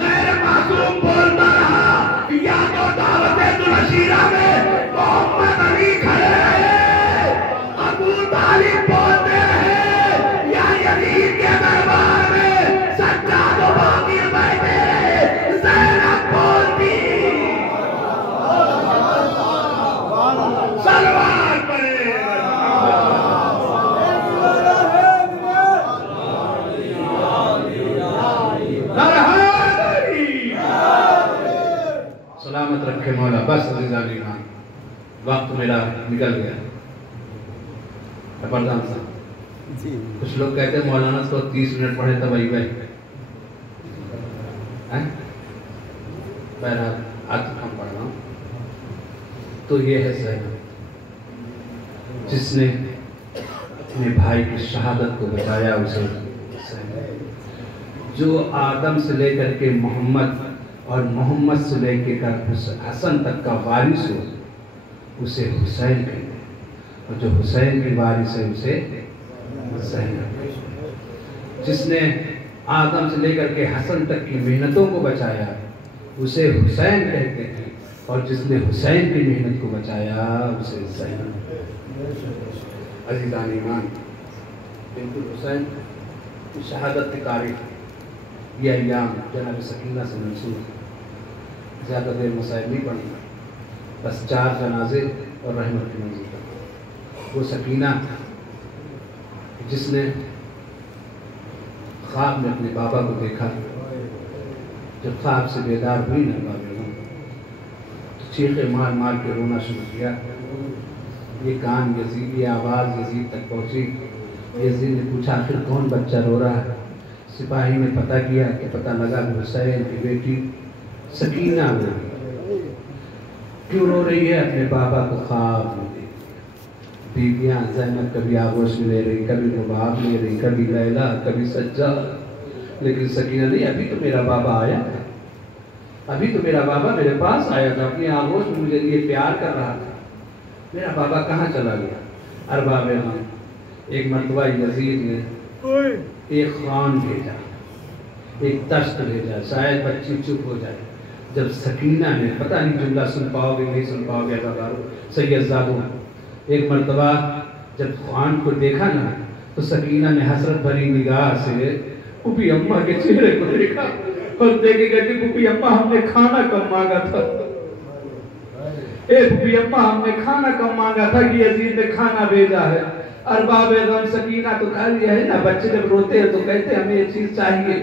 गैर मासूम बोलता रहा। या तो दावत-ए-दुल-अशीरा में मोहम्मद अली खड़े रहे, अबू तालिब बोलते रहे, या यजीद के दरबार में सज्जाद व बाक़िर बैठे रहे, ज़ैनब बोलती। सलवार पड़े। सलामत रखे मौला। बस अज़ीज़ान ईमान, वक्त मेरा निकल गया। जबरदस्त साहब, कुछ लोग कहते हैं मौलाना तो 30 मिनट पढ़े तब वही भाई बहरहाल आज हम पढ़ रहा हूँ। तो ये है ज़ैनब, जिसने अपने भाई की शहादत को बचाया। उसे जो आदम से लेकर के मोहम्मद और मोहम्मद से लेकर हसन तक का वारिस हो, उसे हुसैन कहते हैं। और जो हुसैन की वारिस है उसे ज़ैनब। जिसने आदम से लेकर के हसन तक की मेहनतों को बचाया उसे हुसैन कहते हैं। और जिसने हुसैन की मेहनत को बचाया उसे ज़ैनब। अज़ीज़ान ईमान, बिल्कुल हुसैन की शहादत की तारीख ये अय्याम जनाब सकीना से मंसूब। ज़्यादा देर मसाइल नहीं पढ़ना, बस 4 जनाजे और रहमत की मंजिल तक। वो सकीना जिसने ख्वाब में अपने बाबा को देखा, जब ख्वाब से बेदार हुई ना बाबा, तो चीखे मार मार के रोना शुरू किया। ये कान यजीद, ये आवाज़ यजीद तक पहुँची। यजीद ने पूछा आखिर कौन बच्चा रो रहा है? सिपाही ने पता किया कि पता लगा कि हुसैन की बेटी सकीना रो रही। क्यों रो रही है? अपने बाबा को ख्वाब में देखी। बीवियाँ ज़ैनब कभी आगोश में ले रही, कभी रुबाब ले रही, कभी लैला, कभी सज्जा, लेकिन सकीना नहीं। अभी तो मेरा बाबा आया था, अभी तो मेरा बाबा मेरे पास आया था, अपनी आगोश में मुझे लिए प्यार कर रहा था। मेरा बाबा कहाँ चला गया? अरबाब एक मरतबा यजीद ने एक ख़ान भेजा, एक तश्त भेजा, शायद बच्ची चुप हो जाए। जब सकीना ने, पता नहीं जुमला सुन पाओगे नहीं सुन पाओगे सैयदजादों, एक मरतबा जब ख़ान को देखा ना, तो सकीना ने हसरत भरी निगाह से पुपी अम्मा के चेहरे को देखा और देखे कहती पुपी अम्मा हमने खाना कम मांगा था। पुपी अम्मा हमने खाना कम मांगा था कि यजीद ने खाना भेजा है। अरबाब गम सकीना तो खा लिया है ना। बच्चे जब रोते हैं तो कहते हैं हमें ये चीज़ चाहिए।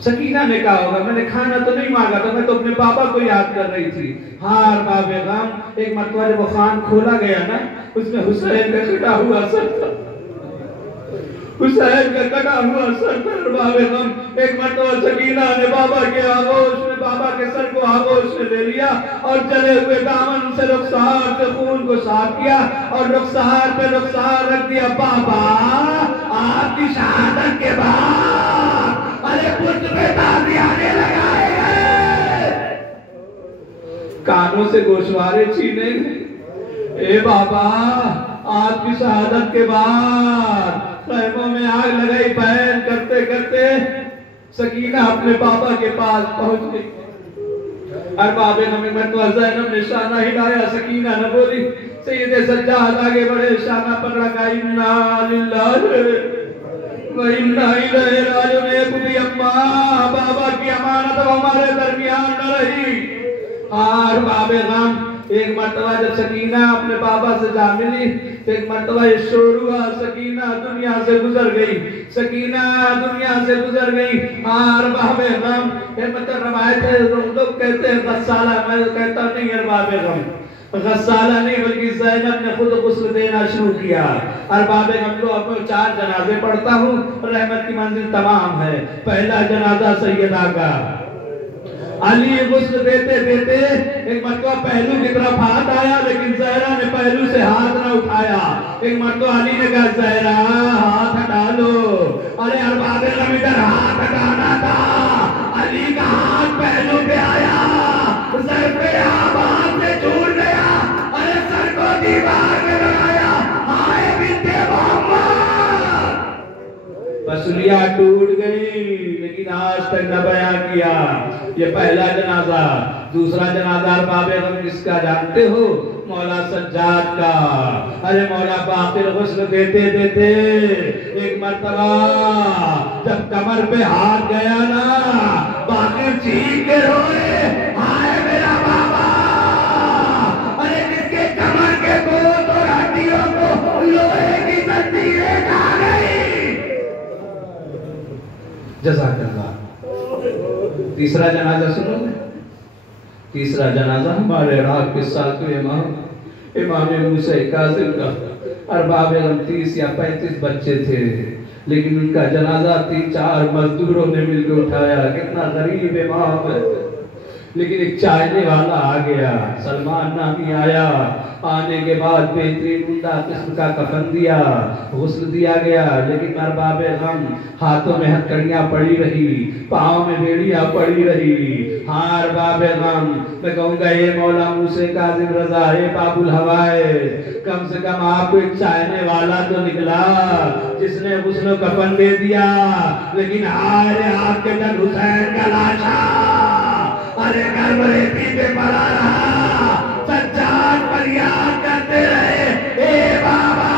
सकीना ने कहा होगा मैंने खाना तो नहीं मांगा था, मैं तो अपने पापा को याद कर रही थी। हाँ अरबाब गम, एक मरतबा जब वो खान खोला गया ना, उसमें हुसैन का कटा हुआ सर था, हुसैन का कटा हुआ सर था अरबाब गम। एक मरतबा सकीना ने बाबा के आगोश में, बाबा के सर को आगोश में ले लिया और जले हुए दामन से रुखसार से खून को साफ किया और रुखसार पे रुखसार रख दिया। बाबा आपकी शहादत के बाद अरे पुष्ट पे ताज़ियाने लगाए गए, कानों से गोशवारे छीने गए। ए बाबा आपकी शहादत के बाद खैमों में आग लगाई, बैन करते करते सकीना अपने पापा के पास पहुंच गई। अरबाब गम में तो ज़ैनब ने शाना हिलाया, सकीना न बोली। सैयदे सज्जाद आगे बढ़े, शाना पकड़ा का इन्ना लिल्लाहि व इन्ना इलैहि राजिऊन। अम्मा बाबा की अमानत हमारे दरमियान न रही। अरबाब गम एक मरतबा जब सकीना अपने बाबा से जा मिली, तो एक मरतबा ये शोर हुआ, सकीना दुनिया से गुजर गई, सकीना दुनिया से गुजर गई। अरबाब गम मतलब रवायत है, लोग कहते हैं गस्साला, मैं कहता नहीं अरबाब गम, गस्साला नहीं बल्कि ज़ैनब ने खुद गुस्ल देना शुरू किया। अरबाब गम लो अब 4 जनाजे पढ़ता हूँ, रहमत की मंजिल तमाम है। पहला जनाजा सैयदा का, अली गुस्ल देते देते एक मरतबा पहलू की तरफ हाथ आया, लेकिन ज़हरा ने पहलू से हाथ न उठाया। एक मरतबा अली ने कहा ज़हरा हाथ हटा लो। अरे अरबाब गम इधर हाथ हटाना था, अली का हाथ पहलू पे आया, सर पे हाथ से छूट गया, अरे सर को दीवार में लगाया। हाय बिन्ते मोहम्मद, पसलियां टूट गई, लेकिन आज तक न बयां किया। ये पहला जनाजा। दूसरा जनाजा अरबाब गम किसका जानते हो? मौला सज्जाद का। अरे मौला बाकिर गुस्ल देते देते एक मरतबा जब कमर पे हाथ गया ना, बाकिर चीख के रोए, हाय मेरा बाबा। अरे जिसके कमर के गोद और हड्डियों को लोहे की जंजीरें खा गई। जज़ाकल्लाह। तीसरा जनाजा सुनो। तीसरा जनाजा हमारे इराक के सातवें इमाम मूसा काज़िम का। अरबाब गम 30 या 35 बच्चे थे, लेकिन उनका जनाजा 3-4 मजदूरों ने मिलकर उठाया। कितना गरीब इमाम है, लेकिन एक चाहने वाला आ गया, सलमान नामी आया। आने के बाद बेहतरीन उम्दा किस्म का कफन दिया, गुस्ल दिया गया, लेकिन अरबाब गम हाथों में हथकड़ियां पड़ी रही, पाँव में बेड़ियां पड़ी रही। हाँ अरबाब गम, मैं कहूँगा ये मौला मूसा काज़िम रज़ा, ये बाबुल हवाइज, कम से कम आपको एक चाहने वाला तो निकला जिसने गुस्ल कफन दे दिया। लेकिन हाय आपके जब हुसैन का लाशा अरे गर्भरेती पे पड़ा रहा, सज्जाद फरियाद करते रहे, ए बाबा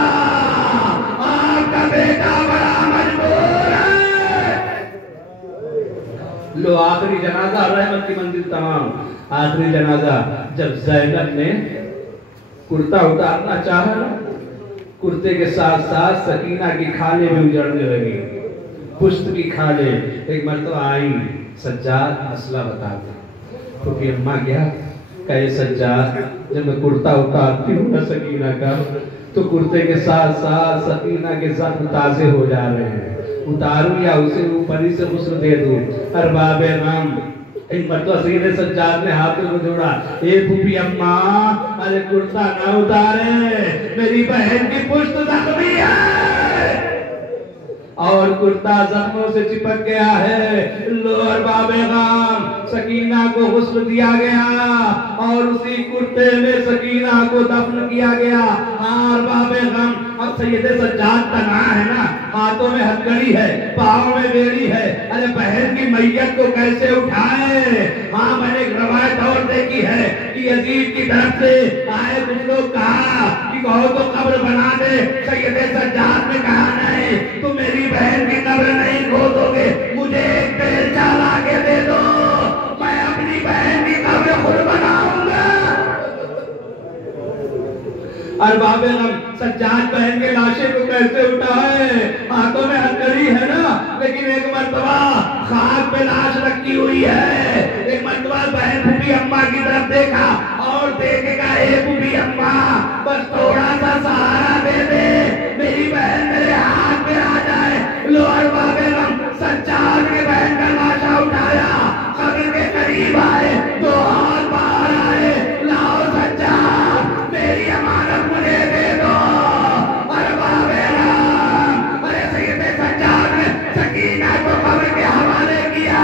आपका बेटा बड़ा मजबूर है। लो आखिरी जनाजा, रहमत की मंजिल तमाम। आखिरी जनाजा जब ज़ैनब ने कुर्ता उतारना चाहा, कुर्ते के साथ साथ सकीना की खाले भी उजड़ने लगी, पुश्त की खाले। एक मरतबा आई, सज्जाद मसला बता दे। तो कि अम्मा क्या कहे सज्जाद, जब मैं कुर्ता उतारती हूँ ना सकीना का, तो कुर्ते के साथ साथ सकीना के साथ ताज़े हो जा रहे हैं। उतारूं या उसे ऊपर ही से गुस्ल दे दूं? अरबाब गम एक मरतबा सैयद सज्जाद ने हाथों को जोड़ा, ए फूफी अम्मा अरे कुर्ता ना उतारे, मेरी बहन की पुश्त जख्मी है और कुर्ता जख्मों से चिपक गया है। लो अरबाब गम, सकीना को गुस्ल दिया गया और उसी कुर्ते में सकीना को दफन किया गया। अरबाब गम, अब सैयद सज्जाद तना है ना, हाथों में हथकड़ी है, पाँव में बेड़ी है, अरे बहन की मैयत को कैसे उठाए? हाँ मैंने एक रवायत और देखी है कि यजीद की तरफ से आए कुछ लोग कहा कि कहो तो कब्र बना दे। सैयद सज्जाद ने कहा नहीं, तुम मेरी बहन की कब्र नहीं खोदोगे, मुझे एक बेलचा ला के दे दो, मैं अपनी बहन की कब्र खुद बनाऊंगा। अरबाब गम, सज्जाद बहन के लाशे को कैसे उठाए? हाथों में हथकड़ी है ना, लेकिन एक मरतबा खाक पे पे लाश रखी हुई है। एक मर्तबा बहन फूफी अम्मा की तरफ देखा और देखेगा ए फूफी अम्मा बस थोड़ा सा सहारा दे दे, मेरी बहन मेरे हाथ में आ जाए। लो अरबा बेगम सज्जाद के बहन का लाशा उठाया, कब्र के करीब आए, दो हाथ बाहर आए, लाओ सज्जाद मेरी अमानत मुझे दे दो। अरबा बेगम अरे सैयदे सज्जाद ने सकीना को कब्र के हवाले किया।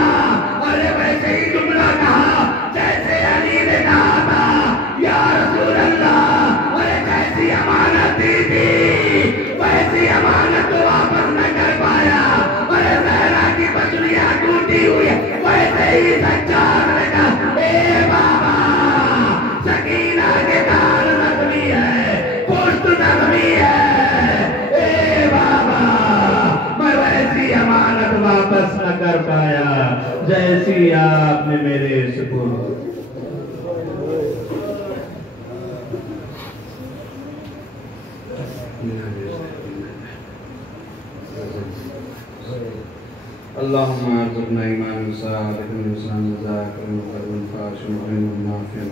अरे वैसे ही जुमला कहा जैसे अली ने कहा था, या रसूल अल्लाह अरे जैसी अमानत दी थी वैसी अमानत तो वापस न कर पाया। अरे जहरा की पसलियां टूटी हुई है, वैसे ही सज्जाद ने कहा ए बाबा सकीना के कान जख्मी है, पुष्ट जख्मी है, ए बाबा मैं वैसी अमानत वापस न कर पाया जैसी आपने मेरे सुपुर्द। अल्लाहुम्मा अर्ज़ुक़ना ईमानन सादिक़न व लिसानन ज़ाकिरन व क़ल्बन ख़ाशिअन व इल्मन नाफ़िअन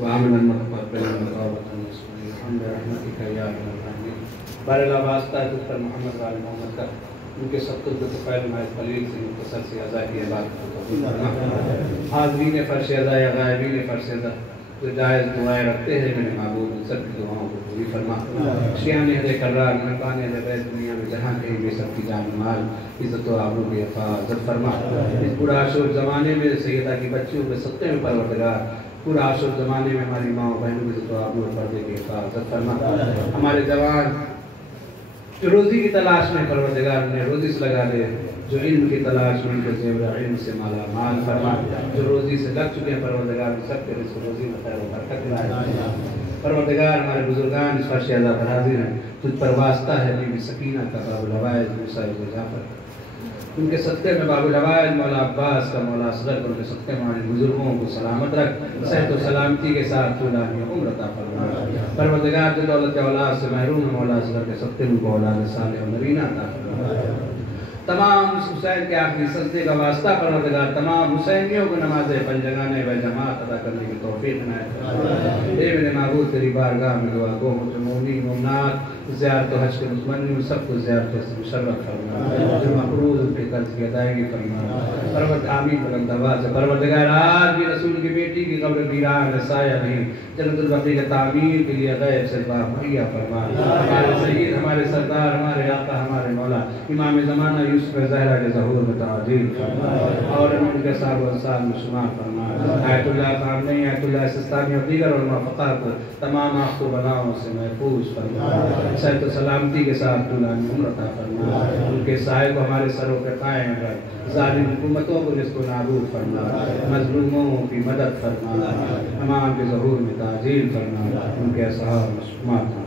व अमलन मुतक़ब्बलन व तौबतन नसूहा बिहम्द रहमतिका या अरहमर राहिमीन। बारला वास्ता है तुझ पर मोहम्मद वाले मोहम्मद का, उनके सत्तर के तफ़ैल में खलील से मुख्तसर से अज़ा की इबादत को कबूल करना। हाज़रीन फ़र्श अज़ा या गायबीन फ़र्श अज़ा जो जायज़ दुआएं रखते हैं मेरे महबूब सबकी दुआओं को पूरी फरमा। शियाने हदे कर्रार मकाने हदे दुनिया में जहाँ कहीं भी सबकी जान माल इज़्ज़त व आबरू की हिफाज़त फरमा। इस बुरा आशुर ज़माने में सैयदा की बच्चियों के सत्ते में परवरदिगार पूरा आशुर ज़माने में हमारी माँ बहनों की इज़्ज़त व आबरू और पर्दे की हिफाज़त फरमा। हमारे जवान जो रोज़ी की तलाश में परवरदिगार उन्हें रोज़ी से लगा दे, जो इल्म की तलाश में उनको ज़ेवर इल्म से माला माल फरमा, जो रोज़ी से लग चुके हैं परवरदिगार सबके रिज़्क़ रोज़ी में खैर व बरकत लाए। परवरदिगार हमारे बुजुर्गान इस फर्श अज़ा पर हाज़िर हैं, तुझ पर वास्ता है बीबी सकीना का, बाबुल हवाइज मूसा इब्न जाफर उनके सदक़े में, बाबुल हवाइज मौला अब्बास का, मौला असगर उनके सदक़े में हमारे बुजुर्गों को सलामत रख, सेहत व सलामती के साथ तुलानी उम्र अता फरमा। परवरदिगार जो दौलत औलाद से महरूम है मौला असगर के सदक़े में उनको औलाद सालेह व नरीना अता फरमा। तमाम हुसैन के आखिरी सजदे का वास्ता परवरदिगार तमाम हुसैनियों को नमाज़ पंजगाने व जमात अदा करने की तौफीक इनायत फरमा। ए मेरे महबूब तेरी बारगाह में दुआ गो जो मोमिन मोमिनात ज़ियारत व हज के मुतमन्नी सबको ज़ियारत से मुशर्रफ फरमा, जो मक़रूज़ उनके कर्ज़ की अदायगी फरमा। परवरदिगार आमीन बुलंद आवाज़ से परवरदिगार आज भी रसूल की बेटी की कब्र वीरान है, साया नहीं, जन्नतुल बक़ी के तामीर के लिए गैब से बाप मुहैया फरमा। हमारे सय्यद हमारे सरदार हमारे आका हमारे मौला इमाम ज़माना यूसुफ़ ज़हरा के ज़हूर में ताज़ील फरमा और उनके साहब व अंसार में शुमार फरमा। आयतुल्लाह ख़ामनई आयतुल्लाह सिस्तानी और दीगर उलमा फ़क़ाह को तमाम आफ़त बलाओं से महफूज फरमा, सेहत व सलामती के साथ तुलानी उम्र अता फरमा। उनके साए को हमारे सरों पे कायम रख, ज़ालिम हुकूमतों को जिसको नाबूद फरमा, मज़लूमों की मदद फरमा, इमाम के ज़हूर में ताज़ील फरमा, उनके असहाब में शुमार फरमा।